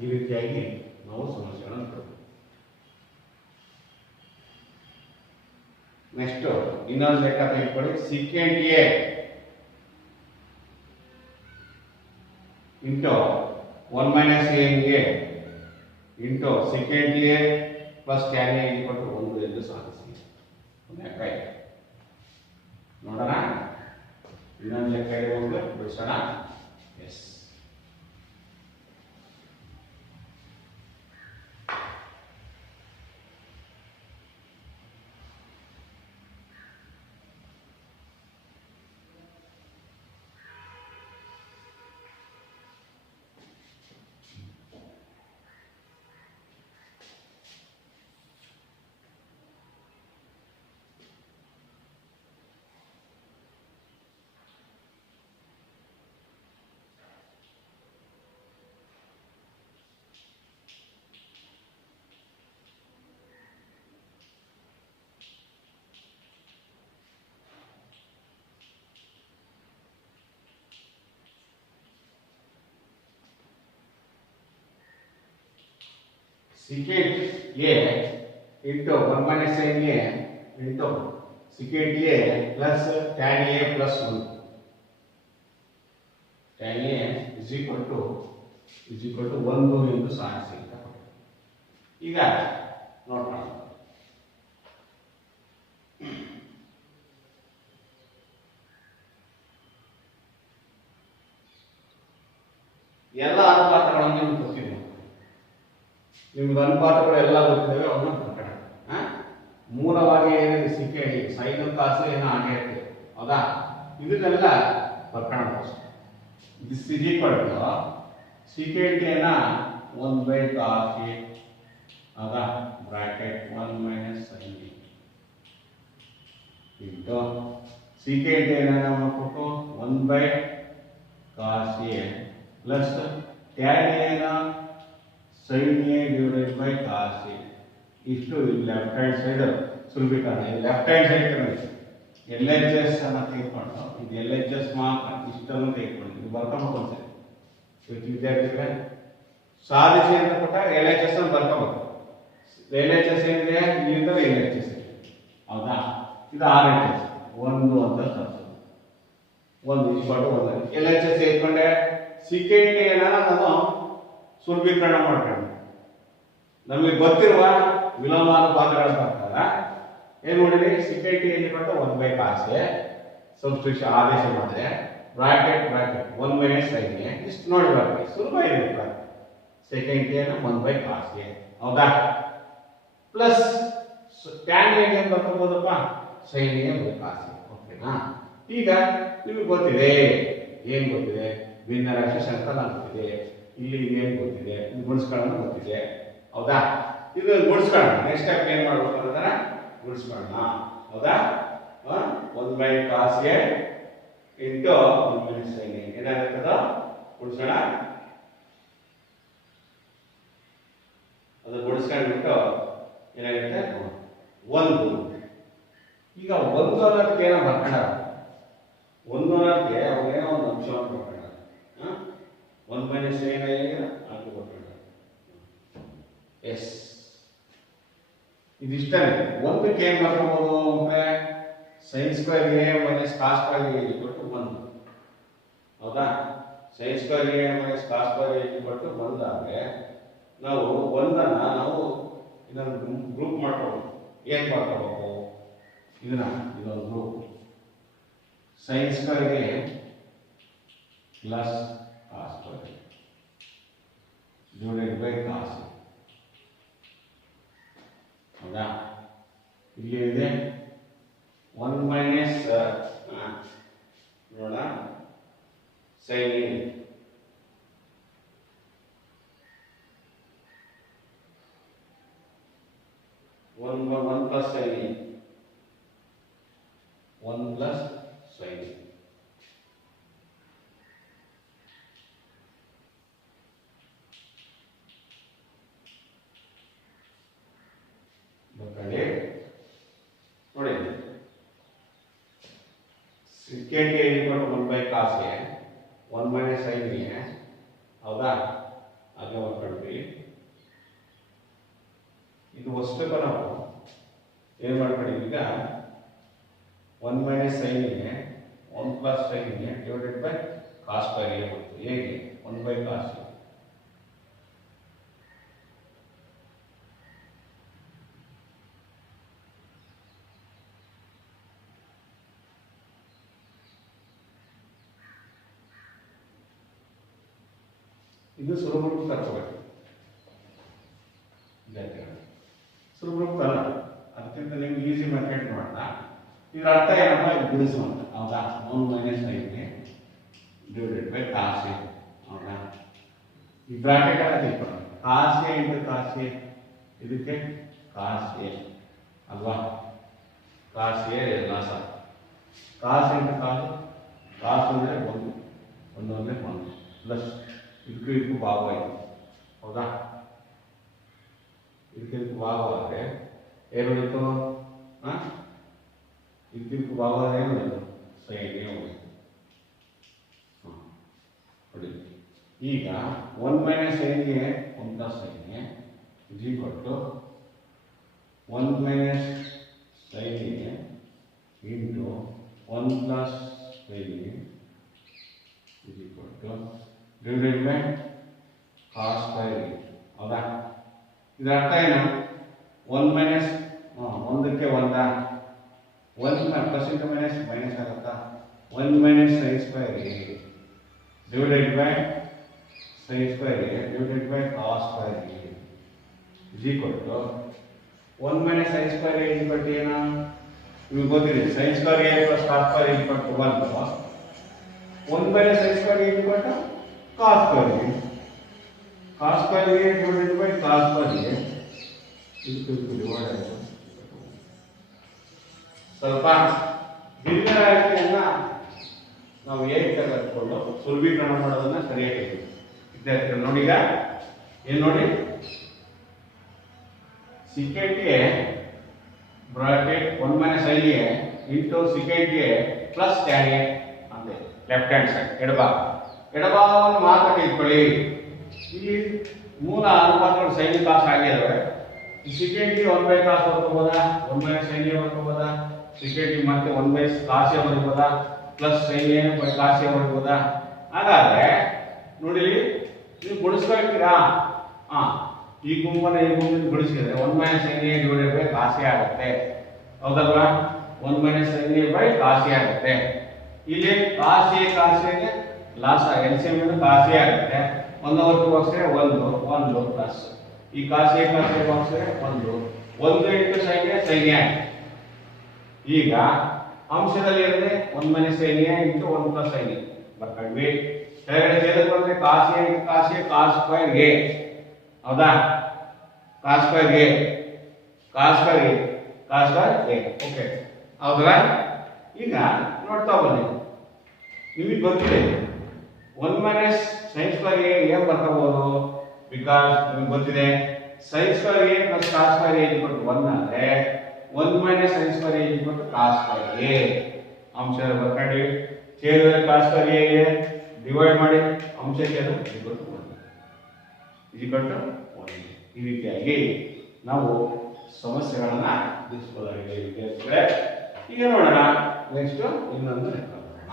ಈ ರೀತಿಯಾಗಿ ನಾವು ಸಮಸ್ಯೆಗಳನ್ನು ಕೊಡಬೇಕು. ನೆಕ್ಸ್ಟ್ ಇನ್ನೊಂದು ಲೆಕ್ಕ ತೆಗೆದುಕೊಳ್ಳಿ. secant a into 1 minus sin a into secant a plus tan a equal to 1 ಎಂದು ಸಾಧಿಸಿ. ಲೆಕ್ಕ ಇದೆ ನೋಡೋಣ. ಇನ್ನೊಂದು ಲೆಕ್ಕ ಇದೆ, ಹೋಗಿ ಬಿಡಿಸೋಣ. Yes, secant a into 1 minus sin a into secant a plus tan a plus 1. tan a is equal to 1 ಎಂದು ಸಾಧಿಸಿ. ಈಗ ನೋಡೋಣ. ಎಲ್ಲ ಅನುಪಾತಗಳನ್ನು ನಿಮ್ಗೆ ಗೊತ್ತಿದೆ. ನಿಮ್ಗೆ ಅನುಪಾತಗಳು ಎಲ್ಲ ಗೊತ್ತಿದ್ದಾವೆ, ಅವನ್ನ ಬರ್ಕೋಣ. ಮೂಲವಾಗಿ ಏನಿದೆ ಸಿಕೆ ಸೈನ್ ಕಾಸು ಏನೋ ಹಾಗೆ ಇರ್ತದೆ, ಹೌದಾ? ಇದನ್ನೆಲ್ಲ ಬರ್ಕೋಣ first. This is equal to secant ಏನ 1/cos A, ಹೌದಾ? Bracket 1 - sin A into secant ಏನ ಮಾಡ್ಕೊಟ್ಟು 1/cos A ಪ್ಲಸ್ ಟ್ಯಾನ್ ಏನ sin A divided by cos A. ಇಷ್ಟು ಲೆಫ್ಟ್ ಹ್ಯಾಂಡ್ ಸೈಡ್ ಸುಲಭೀಕರಣ. ಇದು left hand side L H S ಅನ್ನ ತೆಗೆದುಕೊಂಡು ಇದು ಎಲ್ ಎಚ್ ಎಸ್ ಮಾತ್ರ ಇಷ್ಟನ್ನು ತೆಗೆದುಕೊಂಡು ಇದು ಬರ್ಕೋಬೇಕು ಅನ್ಸುತ್ತೆ. ವಿದ್ಯಾರ್ಥಿಗಳೇ ಸಾಧಿಸಿ ಅಂತ ಕೊಟ್ಟಾಗ ಎಲ್ ಎಚ್ ಎಸ್ ಅನ್ನು ಬರ್ಕೋಬೇಕು. ಎಲ್ ಎಚ್ ಎಸ್ ಏನಿದೆ ಇಲ್ಲಿಂದ ಎಲ್ ಎಚ್ ಎಸ್ ಇದೆ, ಹೌದಾ? ಇದು ಆರ್ ಎಚ್ ಎಸ್ 1 ಅಂತ ತರ್ಸೋದು. 1 = 1 ಎಲ್ ಎಚ್ ಎಸ್ ತೆಗೆದುಕೊಂಡೆ ಸಿಕೆಂಟ್ ಏನ ನಾನು ಸುಲಭೀಕರಣ ಮಾಡ್ಕೊಂಡು ನಮಗೆ ಗೊತ್ತಿರುವ ವಿಲೋಮಾನುಪಾತಗಳ ಪ್ರಕಾರ ಏನು ಮಾಡಿದ್ರೆ ಸಿಕೆಂಟ್ ಏನು ಕೊಟ್ಟು 1/cos A ಸಬ್ಸ್ಟಿಟ್ಯೂಷನ್ ಆದೇಶ ಮಾಡಿದ್ರೆ ಬ್ರಾಕೆಟ್ 1 - sin A ಇಷ್ಟು ನೋಡಬೇಕು. ಸುಲಭ ಇದೆ. ಸೆಕೆಂಡ್ ಏನು 1/cos A, ಹೌದಾ? ಪ್ಲಸ್ ಟ್ಯಾನ್ ಏನು ಬರ್ಕೋಬಹುದಪ್ಪ sin A/cos A. ಓಕೆನಾ? ಈಗ ನಿಮಗೆ ಗೊತ್ತಿದೆ, ಏನು ಗೊತ್ತಿದೆ? ಭಿನ್ನರಾಶಿ ಸಂಕಲನ ಗೊತ್ತಿದೆ, ಇಲ್ಲಿ ಏನು ಗೊತ್ತಿದೆ, ಗುಣಿಸ್ಕೊಳ್ಳೋಣ ಗೊತ್ತಿದೆ, ಹೌದಾ? ಇದು ಗುಣಿಸ್ಕೊಳ್ಳೋಣ. ನೆಕ್ಸ್ಟ್ ಸ್ಟೆಪ್ ಏನು ಮಾಡಬೇಕು ಅಂದ್ರೆ ಗುಣಿಸ್ಕೊಳ್ಳೋಣ, ಹೌದಾ? 1/cos A into 1 - sin A ಏನಾಗುತ್ತದ ಗುಣಿಸೋಣ. ಅದು ಗುಣಿಸ್ಕೊಂಡ್ಬಿಟ್ಟು ಏನಾಗುತ್ತೆ 1. ಈಗ 1 ಅನ್ನೋದಕ್ಕೆ ಏನೋ ಬರ್ಕೊಂಡ 1 ಅನ್ನೋದಕ್ಕೆ ಅವ್ರೇನೋ ಒಂದು ಅಂಶವನ್ನು ಬರ್ಕೊಂಡ 1 - sin A ಅದು ಬರ್ಕೊಂಡ. ಎಸ್, ಇದಿಷ್ಟೇ. ಒಂದಕ್ಕೆ ಏನು ಬರ್ಕೋಬಹುದು ಅಂದ್ರೆ sin² A - cos² A = 1, ಹೌದಾ? sin² A - cos² A = 1 ಆದ್ರೆ ನಾವು 1 ಅನ್ನ ನಾವು ಇದನ್ನು ಗ್ರೂಪ್ ಮಾಡ್ಕೋಬೇಕು. ಏನು ಮಾಡ್ಕೋಬೇಕು? ಇದೊಂದು group sin² A plus cos² A divided by cos A, ಹೌದಾ? ಇಲ್ಲಿ ಇದೆ 1 - ನೋಡ sin A 1 + sin A 1 + sin A ನೋಡಿ. Secant A = 1/cos A 1 - sin A, ಹೌದಾ? ಹಾಗೆ ಮಾಡ್ಕೊಂಡ್ವಿ. ಇದು ವಸ್ತುಕ ನಾವು ಏನು ಮಾಡ್ಕೊಂಡಿದ್ವಿ ಈಗ 1 - sin A 1 + sin A divided by cos² A ಬಂತು. ಹೇಗೆ 1/cos A ಇದು ಸುಲಭವಾಗಿ ತರ್ಕೋಬೇಕು. ಸುಲಭ ಅಲ್ಲ, ಅದಕ್ಕಿಂತ ನಿಮ್ಗೆ ಈಸಿ ಮೆಥಡ್ ಮಾಡೋಣ. ಇದರ ಅರ್ಥ ಏನಪ್ಪ? ಗುಣಿಸುವಂತ, ಹೌದಾ? 1 - sin A divided by cos A, ಹೌದಾ? ಈ ಬ್ರಾಕೆಟ್ ಅನ್ನ ತಿಳ್ಕೊಳ್ಳೋಣ. cos A × cos A ಇದಕ್ಕೆ cos A ಅಲ್ವಾ? cos A ಎಲ್ಲ ಸಹ cos × cos cos ಅಂದರೆ 1 ಅಂದರೆ 1 ಪ್ಲಸ್ ಇದಕ್ಕೂ ಭಾಗ ಇದೆ, ಹೌದಾ? ಇದಕ್ಕೆ ಭಾಗ ಆದರೆ ಏನು ಉಳಿತು? ಇದಕ್ಕೆ ಭಾಗ ಏನು ಉಳಿತು? sin A ಉಳಿತು. ನೋಡಿ, ಈಗ 1 - sin A 1 + sin A = 1 - sin A into 1 + sin A divided by cos², ಹೌದಾ? ಇದರ ಅರ್ಥ ಏನು? 1 ಕ್ಕೆ 1 ಪ್ಲಸ್ ಇಂಟು ಮೈನಸ್ ಆಗುತ್ತಾ? 1 - sin² A divided by sin square a divided by cos square a is equal to 1 minus sin square a is equal to ಏನು ನಿಮಗೆ ಗೊತ್ತಿದೆ sin square a plus cos square a is equal to 1 minus sin square a is equal to cos square a divided by cos square a ಇದಕ್ಕೆ divide ಆಯಿತು ಸ್ವಲ್ಪ ಭಿನ್ನರಾಶಿಯನ್ನ ನಾವು ಹೇಗೆ ತೆಗೆದುಕೊಂಡು ಸುಲಭೀಕರಣ ಮಾಡೋದನ್ನ ಸರಿಯಾಗಿ ವಿದ್ಯಾರ್ಥಿಗಳು ನೋಡಿ ಈಗ ಏನು ನೋಡಿ secant a bracket 1 minus sin a into secant a plus tan a ಅಂತೆ ಲೆಫ್ಟ್ ಹ್ಯಾಂಡ್ ಸೈಡ್ ಎಡಭಾಗವನ್ನು ಮಾತ್ರ ಇಟ್ಕೊಳ್ಳಿ ಇಲ್ಲಿ ಮೂಲ ಅನುಪಾತಗಳು sin cos ಆಗಿದಾವೆ ಈ secant a 1 by cos ಬರ್ಕೋಬೋದಾ 1 minus sin a ಬರ್ಕೋಬೋದಾ secant a ಮತ್ತೆ 1 by cos a ಬರ್ಕೋಬೋದಾ plus sin a by cos a ಬರ್ಕೋಬೋದಾ ಹಾಗಾದ್ರೆ ನೋಡಿ ನೀವು ಗುಣಿಸ್ಕೊಳ್ತೀರಾ ಈ ಗುಂಪನ್ನ ಈ ಗುಂಪಿನ ಗುಣಿಸಿದ್ರೆ 1 minus sin a divided by cos a ಆಗುತ್ತೆ ಹೌದಲ್ವಾ 1 minus sin a by cos a ಆಗುತ್ತೆ ಇಲ್ಲಿ cos a ಗೆ ಲಾಸ್ LCM ಇಂದ cos a ಆಗುತ್ತೆ 1 over 2 ಹಾಕ್ಸಿದ್ರೆ 1 ಪ್ಲಸ್ ಈ cos a ಹಾಕ್ಸಿದ್ರೆ 1 into sin a sin a ಈಗ ಅಂಶದಲ್ಲಿ ಇರುತ್ತೆ 1 minus sin a into 1 plus sin a ಬರ್ಕೊಂಡ್ವಿ ಕೆಳಗಡೆ ಛೇದಕ್ಕೆ ಬಂದ್ರೆ cos a into cos square a ಹೌದಾ cos square a ಓಕೆ ಹೌದಾ ಈಗ ನೋಡ್ತಾ ಬನ್ನಿ ನಿಮಗೆ ಗೊತ್ತಿದೆ 1 minus sin square a ಏನು ಬರ್ಕೋಬಹುದು ಬಿಕಾಸ್ ನಿಮಗೆ ಗೊತ್ತಿದೆ sin square a plus cos square a 1 ಅಂದ್ರೆ 1 minus sin square a cos square a ಅಂಶ ಬರ್ಕೊಂಡ್ವಿ ಛೇದದಲ್ಲಿ cos square a ಇದೆ ಡಿವೈಡ್ ಮಾಡಿ ಅಂಶಕ್ಕೆ ಅದು ಈ ರೀತಿಯಾಗಿ ನಾವು ಸಮಸ್ಯೆಗಳನ್ನ ಬಿಡಿಸಬಹುದಾಗಿದೆ ವಿದ್ಯಾರ್ಥಿಗಳೇ ಈಗ ನೋಡೋಣ ನೆಕ್ಸ್ಟ್ ಇನ್ನೊಂದು ಲೆಕ್ಕ ಮಾಡೋಣ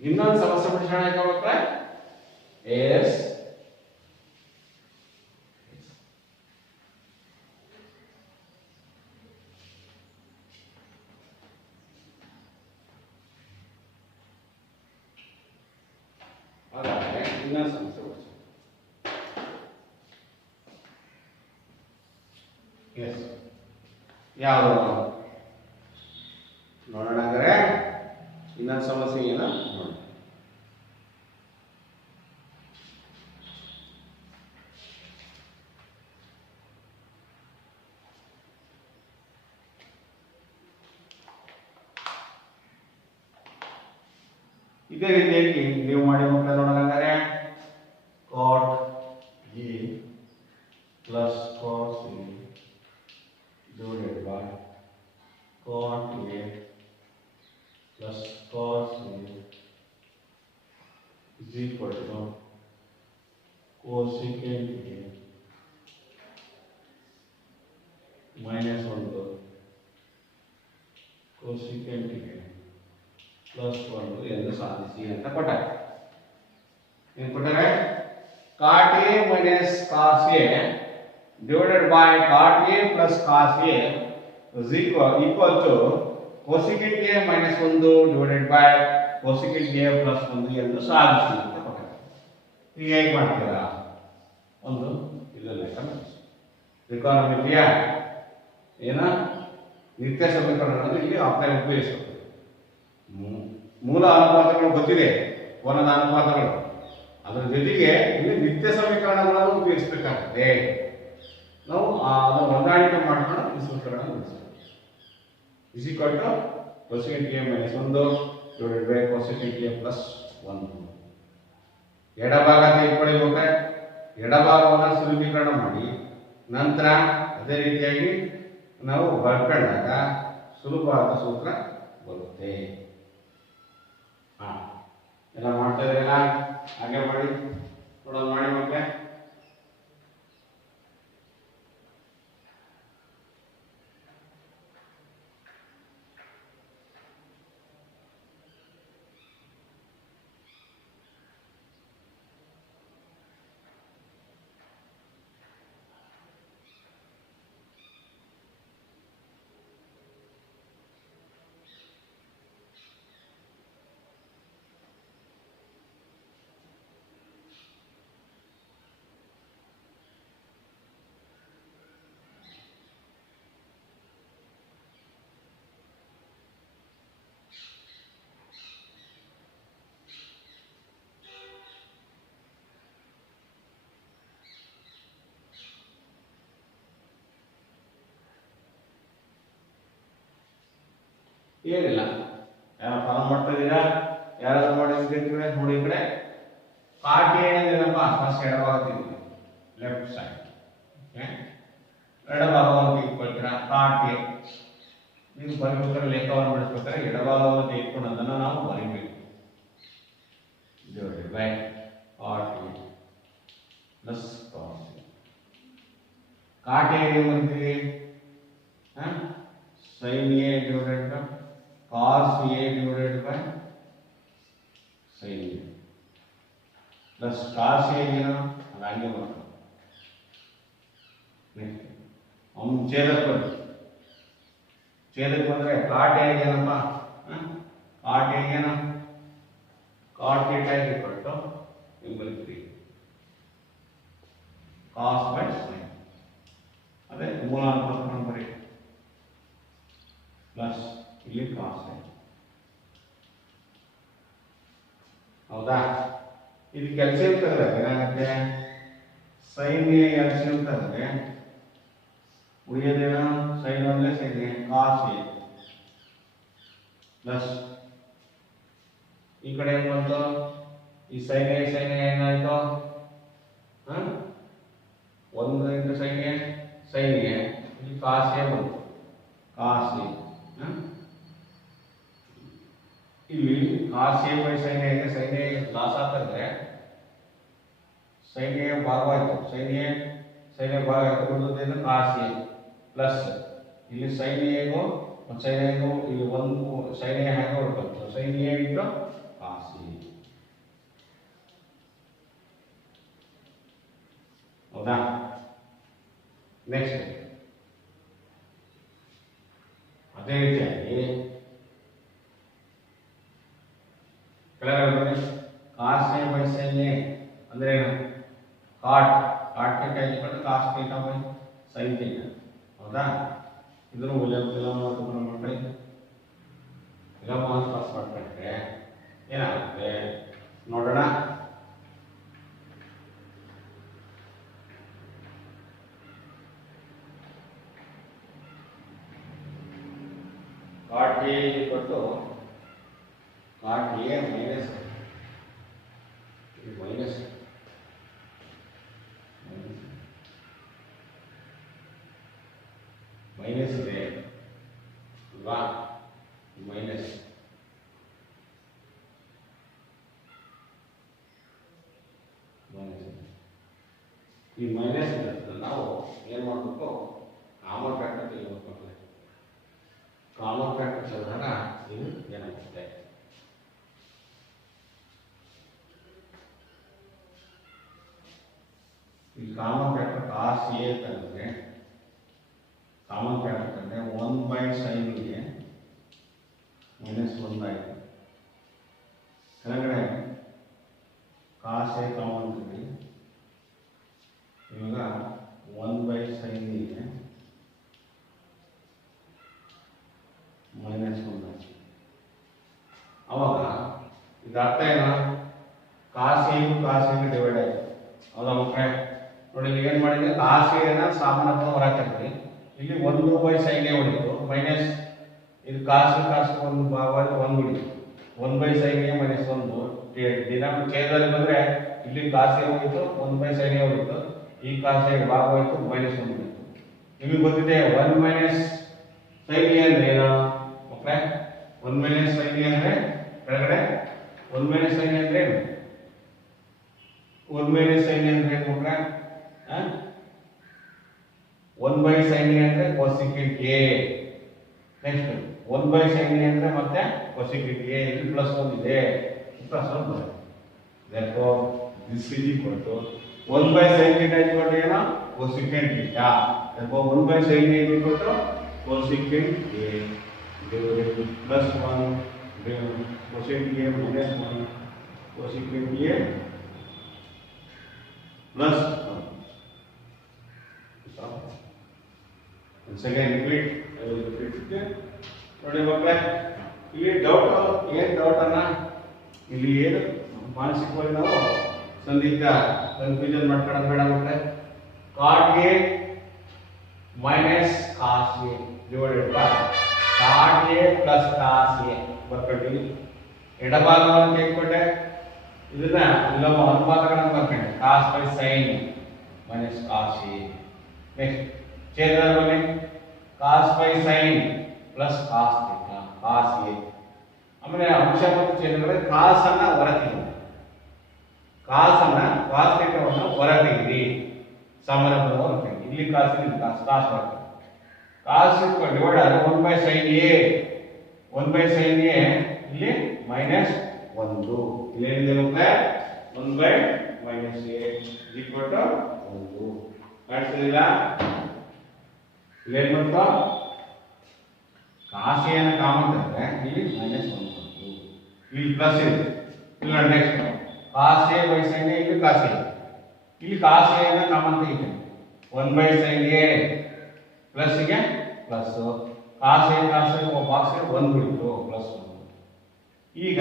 ಇನ್ನೊಂದು ಸಮಸ್ಯೆ ಬಿಡಿಸೋಣ ಯಾಕೆ ಎಸ್ ಇನ್ನೊಂದು ಸಮಸ್ಯೆ ಎಸ್ ಯಾವುದು ನೋಡೋಣ ಅಂದರೆ ಇನ್ನೊಂದು ಸಮಸ್ಯೆ ಏನು ನೋಡಿ ಇದೇ ರೀತಿಯಾಗಿ ನೀವು ಮಾಡಿ ಮಕ್ಕಳ ನೋಡೋಣ cot a plus cos a divided by cot a plus cos a is equal to cosecant a minus 1 cosecant a plus 1 ಎಂದು ಸಾಧಿಸಿ ಅಂತ ಕೊಟ್ಟಾರೆ ಏನು ಕೊಟ್ಟಾರೆ cot a minus cos a divided by cot a plus cos a is equal to cosecant a minus 1 divided by cosecant a plus 1 ಎಂದು ಸಾಧಿಸಿ ಅಂತ ಕೊಟ್ಟಾರೆ ಈಗ ಹೇಗೆ ಮಾಡ್ತೀರಾ ಒಂದು ಇದನ್ನ ತ್ರಿಕೋನಮಿತಿಯ ಏನ ನಿತ್ಯ ಸಮೀಕರಣಗಳನ್ನು ಇಲ್ಲಿ ಉಪಯೋಗಿಸಬೇಕು ಮೂಲ ಅನುಪಾತಗಳು ಗೊತ್ತಿದೆ ಕೋನದ ಅನುಪಾತಗಳು ಅದರ ಜೊತೆಗೆ ಇಲ್ಲಿ ನಿತ್ಯ ಸಮೀಕರಣಗಳನ್ನು ಉಪಯೋಗಿಸಬೇಕಾಗುತ್ತೆ ನಾವು ಅದನ್ನು ಹೊಂದಾಣಿಕೆ ಮಾಡಿಕೊಂಡು ಈ ಸಮೀಕರಣವನ್ನು ಬಿಡಿಸಬೇಕು is equal to cosecant a minus 1 divided by cosecant a plus 1 ಎಡಭಾಗ ತೆಗೆದುಕೊಳ್ಳಿ ಮಕ್ಕಳೇ ಎಡಭಾಗವನ್ನು ಸುಲಭೀಕರಣ ಮಾಡಿ ನಂತರ ಅದೇ ರೀತಿಯಾಗಿ ನಾವು ಬರ್ಕೊಂಡಾಗ ಸುಲಭವಾದ ಸೂತ್ರ ಬರುತ್ತೆ ಎಲ್ಲ ಮಾಡ್ತಾ ಇದ್ದೀರಾ ಹಾಗೆ ಮಾಡಿ ನೋಡೋದು ಮಾಡಿ ಮಕ್ಕಳೇ ಏನಿಲ್ಲ. ಯಾರು ಫಾಲೋ ಮಾಡ್ತಾ ಇದ್ದೀರಾ? ಯಾರಾದ್ರೂ ಮಾಡಿದ್ರೆ ನೋಡಿ. ಈ ಕಡೆ ಕಾಟ್ ಎ ಏನಪ್ಪ, ಫಸ್ಟ್ ಎಡಭಾಗದಲ್ಲಿ ಲೆಫ್ಟ್ ಸೈಡ್. ಓಕೆ, ಎಡಭಾಗವನ್ನು ತೆಗೆದುಕೊಳ್ತೀರಾ. ಕಾಟ್ ಎ ನೀವು ಬರೀಬೇಕಾದ್ರೆ ಲೇಖವನ್ನು ಬಿಡಿಸ್ಬೇಕಾದ್ರೆ ಎಡಭಾಗವನ್ನು ತೆಗೆದುಕೊಂಡು ಅದನ್ನು ನಾವು ಬರೀಬೇಕು. Divided by cot A plus cos A. Cot A ಏನು ಬರ್ತೀವಿ? sin a divided by cos a divided by sin a plus cos a ಏನು ಹಾಗೆ ಬರ್ತದೆ. ನೆಕ್ಸ್ಟ್ ಅವನು ಛೇದಕ್ಕೆ ಬಂದರೆ ಕಾಟ್ ಎ ಏನಪ್ಪ? ಕಾಟ್ ಎ ಏನು? Cot theta equal to √3 cos by sin. ಅದೇ ಮೂಲಾಂತರ ಬರೀ ಪ್ಲಸ್ ಇಲ್ಲಿ ಕಾಸ್ ಎ. ಹೌದಾ? ಇದು ಎಲ್ಸಿಎಂ ತೆಗೆದ್ರೆ ಏನಾಗುತ್ತೆ? ಸೈನ್ ಎ ಎಲ್ಸಿಎಂ ತೆಗೆದ್ರೆ ಉಳಿಯೋದೇನು? ಸೈನ್ ಅಂದ್ರೆ sine A cos A plus ಈ ಕಡೆ ಏನು ಬಂತು? ಈ ಸೈನ್ ಎ ಏನಾಯ್ತು? 1 ಇಂಟು ಸೈನ್ ಎ ಇಲ್ಲಿ ಕಾಸ್ ಎ ಬಂತು. ಕಾಸ್ ಎ ಇಲ್ಲಿ cos A by sine A loss ಆಗ್ತದೆ. ಸೈನ್ ಎ ಭಾಗವಾಯಿತು. ಸೈನ್ ಎ ಭಾಗ ಉಳಿದದ್ದೇನು? ಕಾಸ್ ಎ ಪ್ಲಸ್ ಇಲ್ಲಿ ಸೈನ್ ಎಗೂ ಇಲ್ಲಿ ಒಂದು ಸೈನ್ ಎ ಹಾಗೆ ಹೊರಟು. Sine A into cos A. ಹೌದಾ? ನೆಕ್ಸ್ಟ್ ಅದೇ ರೀತಿಯಾಗಿ ಕೆಳಗಡೆ cos A by sine A ಅಂದ್ರೆ cot theta equal cos theta by sine theta. ಹೌದಾ? ಇದನ್ನು ಮಾಡ್ಕೊಂಡ್ರೆ ಪಾಸ್ ಮಾಡ್ಕೊಂಡ್ರೆ ಏನಾಗುತ್ತೆ ನೋಡೋಣ. ಕಾಟ್ ಎ ಕೊಟ್ಟು ಕಾಟ್ ಎ ಮೈನಸ್ ಇದೆ ಅಲ್ವಾ? ಮೈನಸ್ ಈ ಮೈನಸ್ ನಾವು ಏನು ಮಾಡಬೇಕು? ಕಾಮನ್ ಫ್ಯಾಕ್ಟರ್ ತೆಗಿಬೇಕು. ಕಾಮನ್ ಫ್ಯಾಕ್ಟರ್ ತೆಗೆದಾಗ ಇದು ಏನಾಗುತ್ತೆ? ಈ ಕಾಮನ್ ಫ್ಯಾಕ್ಟರ್ ಕಾಸ್ ಎ ತೆಗೆದ್ರೆ ಕಾಮನ್ ಫ್ಯಾಕ್ಟರ್ ತೆಗೆದ್ರೆ 1 ಬೈ ಸೈನ್ ಎ -1 ಆಯಿತು. ಕೆಳಗಡೆ ಕಾಸ್ ಎ ಕಾಮನ್ ತೆಗೆದು ಇವಾಗ 1 ಬೈ ಸೈನ್ ಎ -1 ಆಯಿತು. ಅವಾಗ ಇದು ಅರ್ಥ ಏನು? ಕಾಸ್ ಎ ಡಿವೈಡ್ ಆಯಿತು. ಹೌದಾ ಮಕ್ಕಳೇ? ನೋಡಿ ಇಲ್ಲಿ ಏನು ಮಾಡಿದ್ರೆ ಕಾಸ್ ಎನ ಸಾಮಾನ್ಯ ಹೊರಹಾಕಿದ್ವಿ. ಇಲ್ಲಿ 1 ಬೈ ಸೈನ್ ಎ ಉಳಿತು ಮೈನಸ್ ಇದು ಕಾಸ್ ಒಂದು ಭಾಗವಾಗಿ 1 ಉಳಿತು. 1 ಬೈ ಸೈನ್ ಎ -1 ಛೇದದಲ್ಲಿ ಬಂದರೆ ಇಲ್ಲಿ ಕಾಸ್ ಎ ಹೋಯಿತು, 1 ಬೈ ಸೈನ್ ಎ ಉಳಿತು. ಈ ಕಾಸ್ ಎ ಭಾಗ ಹೋಯಿತು, -1 ಉಳಿತು. ನಿಮಗೆ ಗೊತ್ತಿದೆ 1 ಮೈನಸ್ ಸೈನ್ ಎ ಅಂದ್ರೆ ಏನು ಮಕ್ಕಳೇ? 1 ಮೈನಸ್ ಸೈನ್ ಎ ಅಂದ್ರೆ ಕೆಳಗಡೆ 1 ಮೈನಸ್ ಸೈನ್ ಎ ಅಂದ್ರೆ ಏನು? 1 ಮೈನಸ್ ಸೈನ್ ಎ ಅಂದ್ರೆ ಏನು ಮಕ್ಕಳೇ? 1 ಬೈ ಸೈನ್ ಎ ಅಂದ್ರೆ cosecant A. Next 1 by sine A ಅಂದ್ರೆ ಮತ್ತೆ ಕೊಸೆಕೆಂಟ್ ಎ. ಇಲ್ಲಿ +1 ಇದೆ, +1 ಬರುತ್ತೆ. therefore this is equal to 1 by sin theta is equal to ಏನು? cosecant theta. therefore 1 by sin a is equal to cosecant a divided with +1 cosecant a -1 cosecant a +1. once again repeat. I will repeat it. ನೋಡಿ ಮಕ್ಕಳೇ, ಇಲ್ಲಿ doubt ಅನ್ನ ಇಲ್ಲಿ ಏನು ಮಾನಸಿಕವಾಗಿ ನಾವು ಸಂದಿಗ್ಧ ಕನ್ಫ್ಯೂಷನ್ ಮಾಡ್ಕೊಳ್ಳೋದು ಬೇಡ ಮಕ್ಕಳೇ. Cot A minus cos A divided by cos cot A plus cos A ಬರ್ಕೊಂಡ್ವಿ. ಎಡಭಾಗವನ್ನು ತೆಗೆದುಕೊಂಡೆ, ಇದನ್ನ ಇಲ್ಲವ ಅನುಪಾತಗಳನ್ನು ಬರ್ಕೊಂಡೆ. Cos by sine minus cos A. Next ಛೇದದ ಬನ್ನಿ, cos by sine plus cos theta cos A. ಆಮೇಲೆ ಅಂಶ ಮತ್ತು ಛೇದಗಳ ಕಾಸ್ ಅನ್ನ ಹೊರತೆಗೆದು, ಕಾಸ್ ಥೀಟಾವನ್ನು ಹೊರತೆಗೆದಿ, ಸಾಮಾನ್ಯ ಪದವನ್ನು ತೆಗೆದಿ. ಇಲ್ಲಿ ಕಾಸ್ ಇಲ್ಲಿ ಕಾಸ್ ಬರ್ತದೆ. Cos divider 1 by sine A, 1 by sine A ಇಲ್ಲಿ ಮೈನಸ್ 1. ಇಲ್ಲಿ ಏನಿದೆ ಮಕ್ಕಳೇ 1 by minus A equal to 1. ಕಾಣಿಸ್ತಿಲ್ಲ? ಇಲ್ಲಿ ಏನು ಬಂತು? ಕಾಸ್ ಎ ಅನ್ನು ಕಾಮನ್ ತೆಗೆದ್ರೆ ಇಲ್ಲಿ ಮೈನಸ್ 1 ಬಂತು. ಇಲ್ಲಿ ಪ್ಲಸ್ ಇದೆ. ಇಲ್ಲ next cos A by sine A, ಇಲ್ಲಿ ಕಾಸ್ ಎ, ಇಲ್ಲಿ ಕಾಸ್ ಎ ಅನ್ನು ಕಾಮನ್ ತೆಗಿತೀನಿ. 1 ಬೈ ಸೈನ್ ಎ ಪ್ಲಸ್ ಗೆ ಪ್ಲಸ್ ಕಾಸ್ ಎ ಬಾಕ್ಸ್ 1 ಉಳಿತು ಪ್ಲಸ್ 1. ಈಗ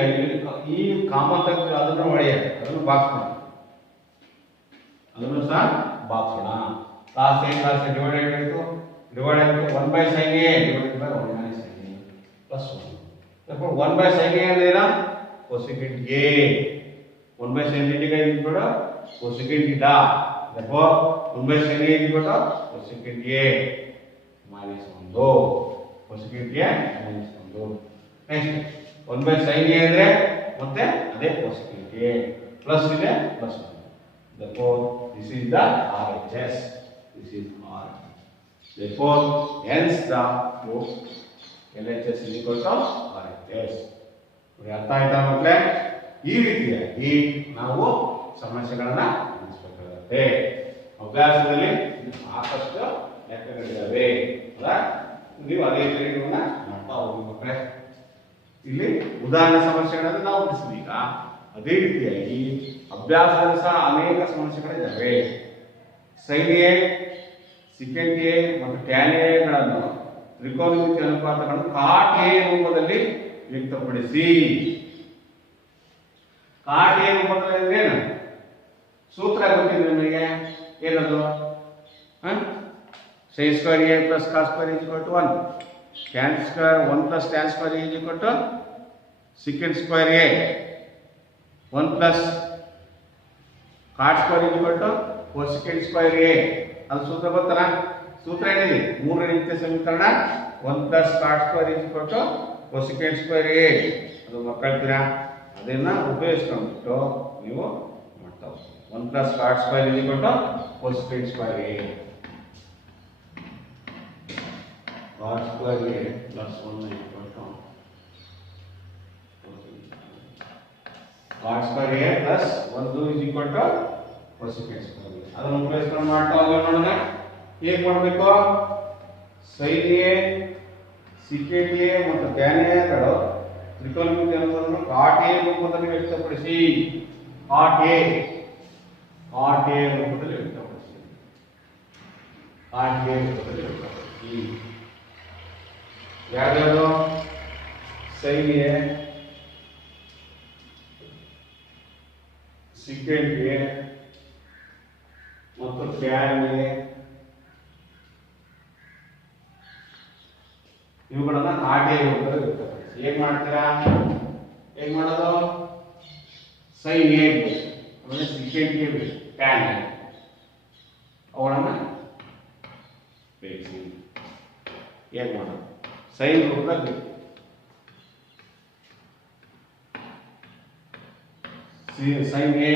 ಈ ಕಾಮನ್ ತೆಗೆದು ಅದನ್ನು ಹೊಡೆಯಿರಿ, ಅದನ್ನು ಬಾಕ್ಸ್ ಮಾಡಿ, ಅದನ್ನು ಸಹ ಬಾಕ್ಸ್ ಮಾಡೋಣ. ಕಾಸ್ ಎ ಡಿವೈಡೆಡ್ ಆಯಿತು, 1 by sine A divided by 1 by sine A plus 1. therefore 1 by sine A ಅಂದ್ರೆ ಏನು? cosecant ಎ. 1 by sine A equal to cosecant theta. therefore 1 by sine A equal to cosecant A minus 1. cosecant A minus 1. Next 1 by sine A ಅಂದ್ರೆ ಮತ್ತೆ ಅದೇ cosecant A plus ಇದೆ plus 1. therefore this is the RHS. this is RHS. therefore hence the proof LHS is equal to RHS. ಅರ್ಥ ಆಯ್ತಾ ಮಕ್ಕಳೇ? ಈ ರೀತಿಯಾಗಿ ನಾವು ಸಮಸ್ಯೆಗಳನ್ನ ಬಿಡಿಸಬೇಕಾಗುತ್ತೆ. ಅಭ್ಯಾಸದಲ್ಲಿ ಸಾಕಷ್ಟು ಲೆಕ್ಕಗಳಿದ್ದಾವೆ, ನೀವು ಅದೇ ರೀತಿಗಳನ್ನ ಮಾಡ್ತಾ ಹೋಗಿ ಮಕ್ಕಳೇ. ಇಲ್ಲಿ ಉದಾಹರಣೆ ಸಮಸ್ಯೆಗಳನ್ನು ನಾವು ಬಿಡಿಸಿದ್ವಿ. ಈಗ ಅದೇ ರೀತಿಯಾಗಿ ಅಭ್ಯಾಸದಲ್ಲಿ ಸಹ ಅನೇಕ ಸಮಸ್ಯೆಗಳಿದ್ದಾವೆ. ಸೈನ್ ಎ, ಸಿಕೆಂಟ್ ಎ ಮತ್ತು ಟ್ಯಾನ್ ಎಗಳನ್ನು ತ್ರಿಕೋನಮಿತಿ ಅನುಪಾತಗಳನ್ನು ಕಾಟ್ ಎ ರೂಪದಲ್ಲಿ ವ್ಯಕ್ತಪಡಿಸಿ. ಕಾಟ್ ಎ ರೂಪದಲ್ಲಿ ಅಂದ್ರೆ ಏನು? ಸೂತ್ರ ಗೊತ್ತಿದೆ ನಿಮಗೆ. ಏನದು? sin square a plus cos square is equal to 1. Tan square 1 plus tan square is equal to secant square a. 1 plus cot square is equal to cosecant square a. ಅದು ಸೂತ್ರ ಗೊತ್ತಲ್ಲ? ಸೂತ್ರ ಏನಿದೆ? ಮೂರನೇ ನಿತ್ಯ ಸಮೀಕರಣ 1 plus cot square is equal to cosecant square a. ಅದು ಮಕ್ಕಳ್ತೀರಾ? ಅದನ್ನ ಉಪಯೋಗಿಸ್ಕೊಂಡ್ಬಿಟ್ಟು ನೀವು ಮಾಡ್ತಾ ಹೋಗಿ. 1 plus cot square is equal to cosecant square a. cot square a plus 1 is equal to cot square a plus 1 is equal to cosecant square a. ಅದನ್ನು ಉಪಯೋಗಿಸ್ಕೊಂಡು ಮಾಡ್ತಾ ಹೋಗೋಣ. ನೋಡೋಣ ಹೇಗೆ ಮಾಡಬೇಕು. sin a, secant a ಮತ್ತು tan a ಗಳು ತ್ರಿಕೋನಮಿತಿ ಅನುಪಾತವನ್ನು cot a ರೂಪದಲ್ಲಿ ವ್ಯಕ್ತಪಡಿಸಿ. cot a ರೂಪದಲ್ಲಿ ವ್ಯಕ್ತಪಡಿಸಿ. cot a ರೂಪದಲ್ಲಿ ವ್ಯಕ್ತಪಡಿಸಿ. ಯಾವ್ಯಾವುದು? sin a, secant a ಮತ್ತು tan a ಇವುಗಳನ್ನ cot a ರೂಪದಲ್ಲಿ ವ್ಯಕ್ತಪಡಿಸಿ. ಹೇಗೆ ಮಾಡ್ತೀರಾ? ಹೇಗೆ ಮಾಡೋದು? sin a ಆಮೇಲೆ secant a tan a ಅವುಗಳನ್ನ ಬೇಯಿಸಿ. ಹೇಗೆ ಮಾಡೋದು? sin ರೂಪದಲ್ಲಿ sin a,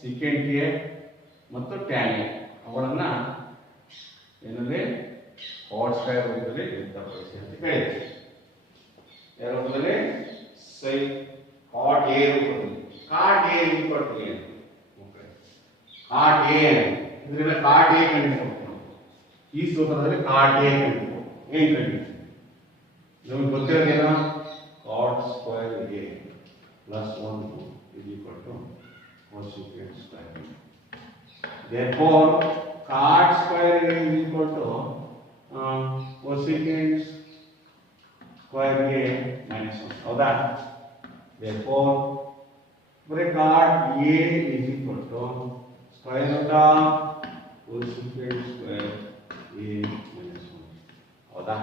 secant a ಮತ್ತು tan a ಅವುಗಳನ್ನ ಏನಂದ್ರೆ cot square ರೂಪದಲ್ಲಿ ವ್ಯಕ್ತಪಡಿಸಿ ಅಂತ ಹೇಳಿದೆ. ಯಾವ ರೂಪದಲ್ಲಿ? sin cot a ರೂಪದಲ್ಲಿ. cot a equal to ಏನು? cot a ಇದರಿಂದ cot a ಕಂಡುಹಿಡಿಯಬೇಕು. ಈ ಸೂತ್ರದಲ್ಲಿ cot a ಕಂಡುಹಿಡಿಯಬೇಕು. ಏನು ಕಂಡುಹಿಡಿಯಬೇಕು? ನಮಗೆ ಗೊತ್ತಿರೋದೇನು? cot square a plus 1 is equal to cosecant square a. Therefore cot square a is equal to cosecant square a minus 1. ಹೌದಾ? Therefore cot a is equal to square root of cosecant square a minus 1. ಹೌದಾ?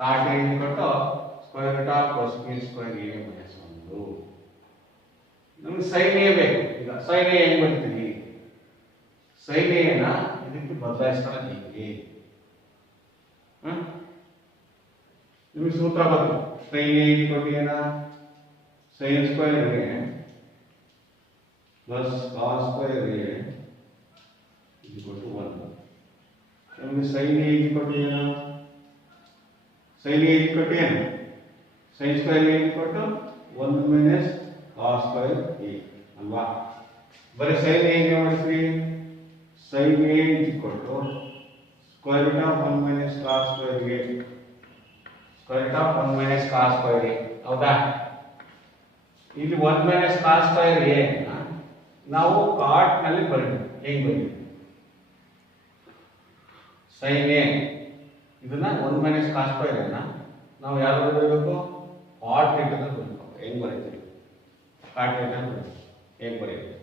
cot a is equal to square root of cosine square A minus 1. ನಮಗೆ sine A ಬೇಕು. ಈಗ sine A ಹೆಂಗ್ ಬರ್ತೀವಿ? Sine A ನ ಇದಕ್ಕೆ ಬದಲಾಯಿಸ್ಕೊಳ್ಳೋದು ಹೀಗೆ. ನಿಮಗೆ ಸೂತ್ರ ಬಂತು. ಸೈನ್ ಎ ಈಕ್ವಲ್ ಟು ಏನ? Sine square A plus cos square A equal to 1. ನಮಗೆ ಸೈನ್ ಎ ಈಕ್ವಲ್ ಟು ಏನ? ಸೈನ್ ಎ ಈಕ್ವಲ್ ಟು ಏನು? Sine square A equal to 1 minus cos square A ಅಲ್ವಾ? ಬರೀ ಸೈನ್ ಎ ಹೆಂಗೆ ಮಾಡ್ತೀವಿ? Sine A equal to square root of 1 minus cos square A, square root of 1 minus cos square A. ಹೌದಾ? ಇಲ್ಲಿ 1 minus cos square A ನಾವು ಕಾಟ್ ನಲ್ಲಿ ಬರೀತೀವಿ. ಹೆಂಗ್ ಬರೀತೀವಿ? Sine A ಇದನ್ನ 1 ಮೈನಸ್ ಕಾಸ್ ಸ್ಕ್ವೇರ್ ಎ ನಾವು ಯಾವ್ದು ಬರೀಬೇಕು? ಕಾಟ್ ಥೀಟಾದಲ್ಲಿ ಬರೀಬೇಕು. ಹೆಂಗ್ ಬರೀತೀವಿ? ಕಾಟ್ ಥೀಟಾ ಹೇಗೆ ಬರೀತೀವಿ?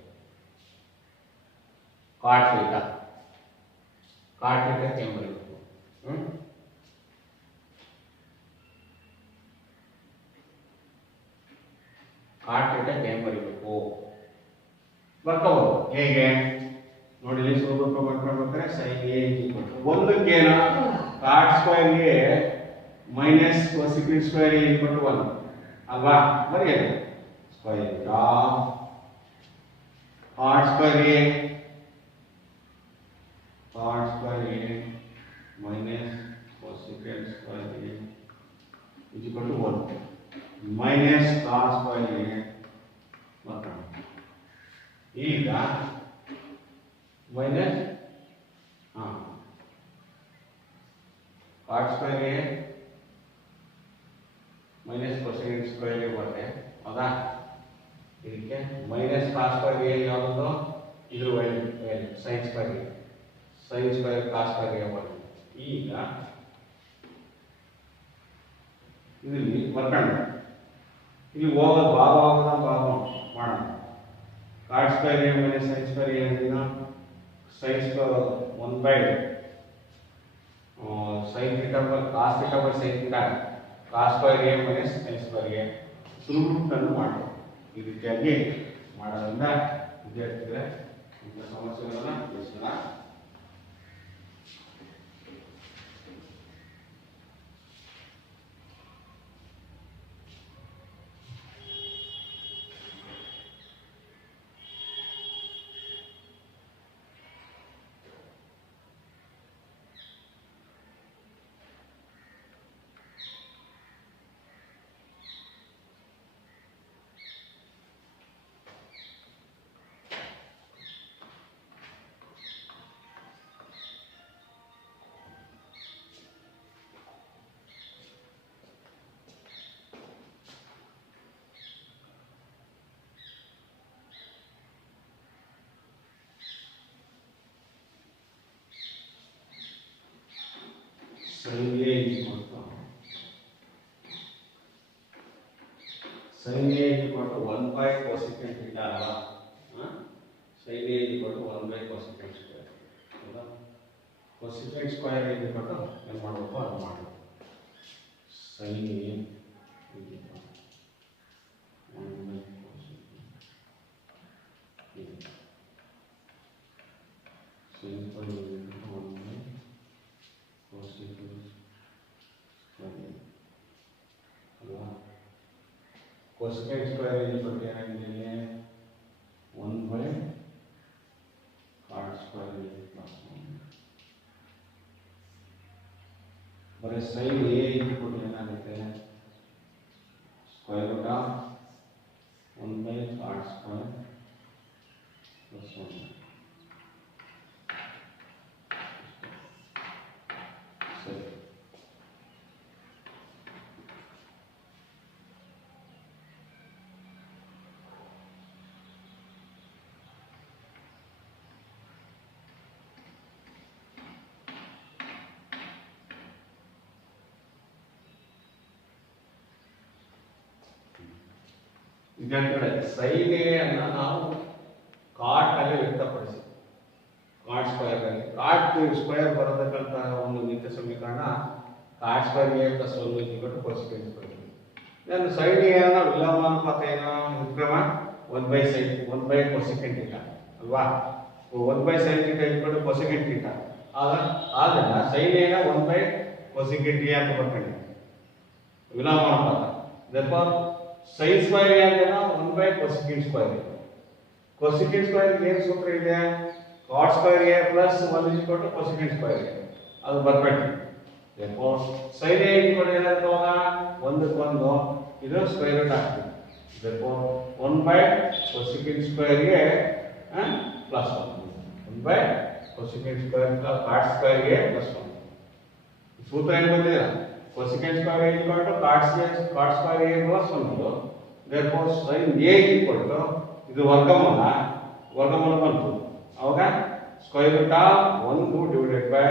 ಕಾಟ್ ಥೀಟಾ ಹೆಂಗ್ ಬರೀಬೇಕು? ಕಾಟ್ ಥೀಟಾ ಹೆಂಗ್ ಬರೀಬೇಕು? ಬರ್ಕೋಬಹುದು. ಹೇಗೆ ನೋಡಿ, ಇಲ್ಲಿ ಸ್ವಲ್ಪ ಬರ್ಕೊಳ್ಬೇಕಾದ್ರೆ ಸೈನ್ ಎ ಒಂದಕ್ಕೆ ಏನ cot square A minus cosecant square A equal to 1 ಅಲ್ವಾ? ಬರೆಯೋದು square root of cot square A minus cosecant square A equal to 1 minus cos square A. ಈಗ minus cot square A minus cosine square A ಬರುತ್ತೆ. ಹೌದಾ? ಇದಕ್ಕೆ minus cos square A ಯಾವುದು? ಇದ್ರ value sine square A, sine square cos square A ಬರುತ್ತೆ. ಈಗ ಇಲ್ಲಿ ಬರ್ಕೊಂಡು ಇಲ್ಲಿ ಹೋಗೋದು ಭಾಗ ಮಾಡೋಣ. Cot square A minus sine square A ಅಂದಿನ sine square 1 by sine theta by cos theta by sine theta cos square A minus sine square A ಸುಲಭವನ್ನು ಮಾಡಿ. ಈ ರೀತಿಯಾಗಿ ಮಾಡೋದ್ರಿಂದ ವಿದ್ಯಾರ್ಥಿಗಳೇ ಇಂಥ ಸಮಸ್ಯೆಗಳನ್ನ ತಿಳಿಸೋಣ. sin A equal to 1 by cosecant theta ಅಲ್ವಾ? sin A equal to 1 by cosecant square. ಹೌದಾ? cosecant square equal to ಏನು ಮಾಡಬೇಕು ಅದು ಮಾಡಬೇಕು. sin A equal to 1 by cosecant sin square equal to 1 by cosecant square ಅಲ್ವಾ? cosecant square equal to ಏನಾಗಿದೆ? 1 by cot square plus 1. ಬರೀ sin A equal to ಏನಾಗುತ್ತೆ? square root of 1 by cot square plus 1. ಸರಿ. ವಿದ್ಯಾರ್ಥಿಗಳೇ, sin A ಅನ್ನು ನಾವು ಕಾಟ್ ಅಲ್ಲಿ ವ್ಯಕ್ತಪಡಿಸಿ, ಕಾಟ್ ಸ್ಕ್ವೇರ್ ಅಲ್ಲಿ ಕಾಟ್ ಸ್ಕ್ವೇರ್ ಬರೋದಕ್ಕಂತ ಒಂದು ನಿತ್ಯ ಸಮೀಕರಣ cot square A plus 1 cosecant square. Sine ಏನೋ ವಿಲೋಮಾನುಪಾತ ಏನೋ ವಿಕ್ರಮ 1/sin 1 cosecant ಥೀಟಾ ಅಲ್ವಾ. 1/sin ಥೀಟಾ ಇಟ್ಕೊಂಡು cosecant ಥೀಟಾ ಆಗ ಸೈನ್ ಏನ 1 cosecant ಅಂತ ಬರ್ಕೊಂಡು ವಿಲೋಮಾನುಪಾತ. therefore sin ಸ್ಕ್ವೇರ್ ಏನೋ 1 cosecant ಸ್ಕ್ವೇರ್. cosecant ಸ್ಕ್ವೇರ್ ಏನು ಸೂತ್ರ ಇದೆ? cot square a plus 1 cosecant square ಅದು ಬರ್ಬೇಕು. therefore sin a ಏನಾಗುತ್ತೆ ಅವಾಗ 1 ಇದು ಸ್ಕ್ವೇರ್ ರೂಟ್ ಆಗ್ತದೆ. therefore 1 cosecant ಸ್ಕ್ವೇರ್ ಗೆ plus 1 cosecant square cot square ಗೆ ಪ್ಲಸ್ 1. ಸೂತ್ರ ಏನು ಬಂದಿದೆ? cosecant ಸ್ಕ್ವೇರ್ cot ಸ್ಕ್ವೇರ್ ಗೆ ಪ್ಲಸ್ 1. therefore sin a ಇದು ವರ್ಗಮೂಲ ಬಂತು. ಅವಾಗ square root of 1 divided by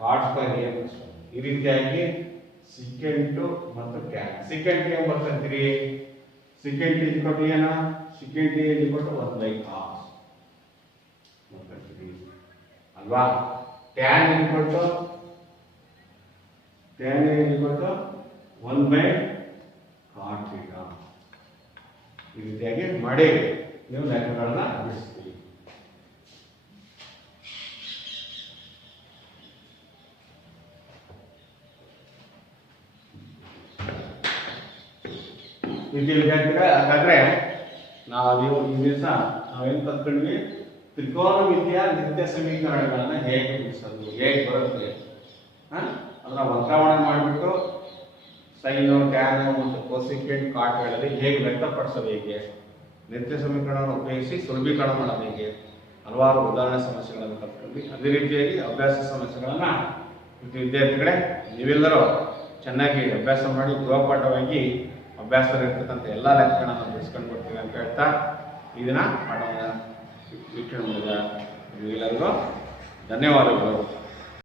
cot square a plus 1. ಈ ರೀತಿಯಾಗಿ ಸಿಕೆಂಟ್ ಮತ್ತು ಟ್ಯಾನ್. ಸಿಕೆಂಟ್ ಏನು ಬರ್ತೀರಿ? ಸಿಕೆಂಟ್ ಇಕ್ವಲ್ ಏನು? ಸಿಕೆಂಟ್ ಇಕ್ವಲ್ ಟು 1/cos ಬರ್ತೀರಿ ಅಲ್ವಾ. Tan equal to 1/cot theta. ಈ ರೀತಿಯಾಗಿ ಮಾಡಿ ನೀವು ಲೆಕ್ಕಗಳನ್ನ ಬಿಡಿಸ್ತೀರಿ. ವಿದ್ಯಾರ್ಥಿಗಳೇ, ಹಾಗಾದ್ರೆ ನೀವು ಈ ದಿವಸ ನಾವೇನು ಕಲ್ತ್ಕೊಂಡ್ವಿ? ತ್ರಿಕೋನಮಿತಿಯ ನಿತ್ಯ ಸಮೀಕರಣಗಳನ್ನ ಹೇಗೆ ಬಿಡಿಸೋದು, ಹೇಗೆ ಬರುತ್ತೆ ಅದನ್ನ ವರ್ಗಾವಣೆ ಮಾಡಿಬಿಟ್ಟು ಸೈನು ಟ್ಯಾನು ಮತ್ತು ಕೊಸಿಕೆಂಟ್ ಕಾಟ್ಗಳಲ್ಲಿ ಹೇಗೆ ವ್ಯಕ್ತಪಡಿಸೋದು, ಹೇಗೆ ನಿತ್ಯ ಸಮೀಕರಣವನ್ನು ಉಪಯೋಗಿಸಿ ಸುಲಭೀಕರಣ ಮಾಡೋದು ಹೇಗೆ, ಹಲವಾರು ಉದಾಹರಣೆ ಸಮಸ್ಯೆಗಳನ್ನು ಕಲ್ತ್ಕೊಂಡ್ವಿ. ಅದೇ ರೀತಿಯಾಗಿ ಅಭ್ಯಾಸ ಸಮಸ್ಯೆಗಳನ್ನ ವಿದ್ಯಾರ್ಥಿಗಳೇ ನೀವೆಲ್ಲರೂ ಚೆನ್ನಾಗಿ ಅಭ್ಯಾಸ ಮಾಡಿ ಗೃಹಪಾಠವಾಗಿ ಅಭ್ಯಾಸದಲ್ಲಿರ್ತಕ್ಕಂಥ ಎಲ್ಲ ಲೆಕ್ಕಗಳನ್ನು ಬಿಡಿಸ್ಕೊಂಡು ಕೊಡ್ತೀವಿ ಅಂತ ಹೇಳ್ತಾ ಇದನ್ನ ಪಾಠವನ್ನು ವೀಕ್ಷಣೆ ಮಾಡಿದ ಎಲ್ಲರಿಗೂ ಧನ್ಯವಾದಗಳು.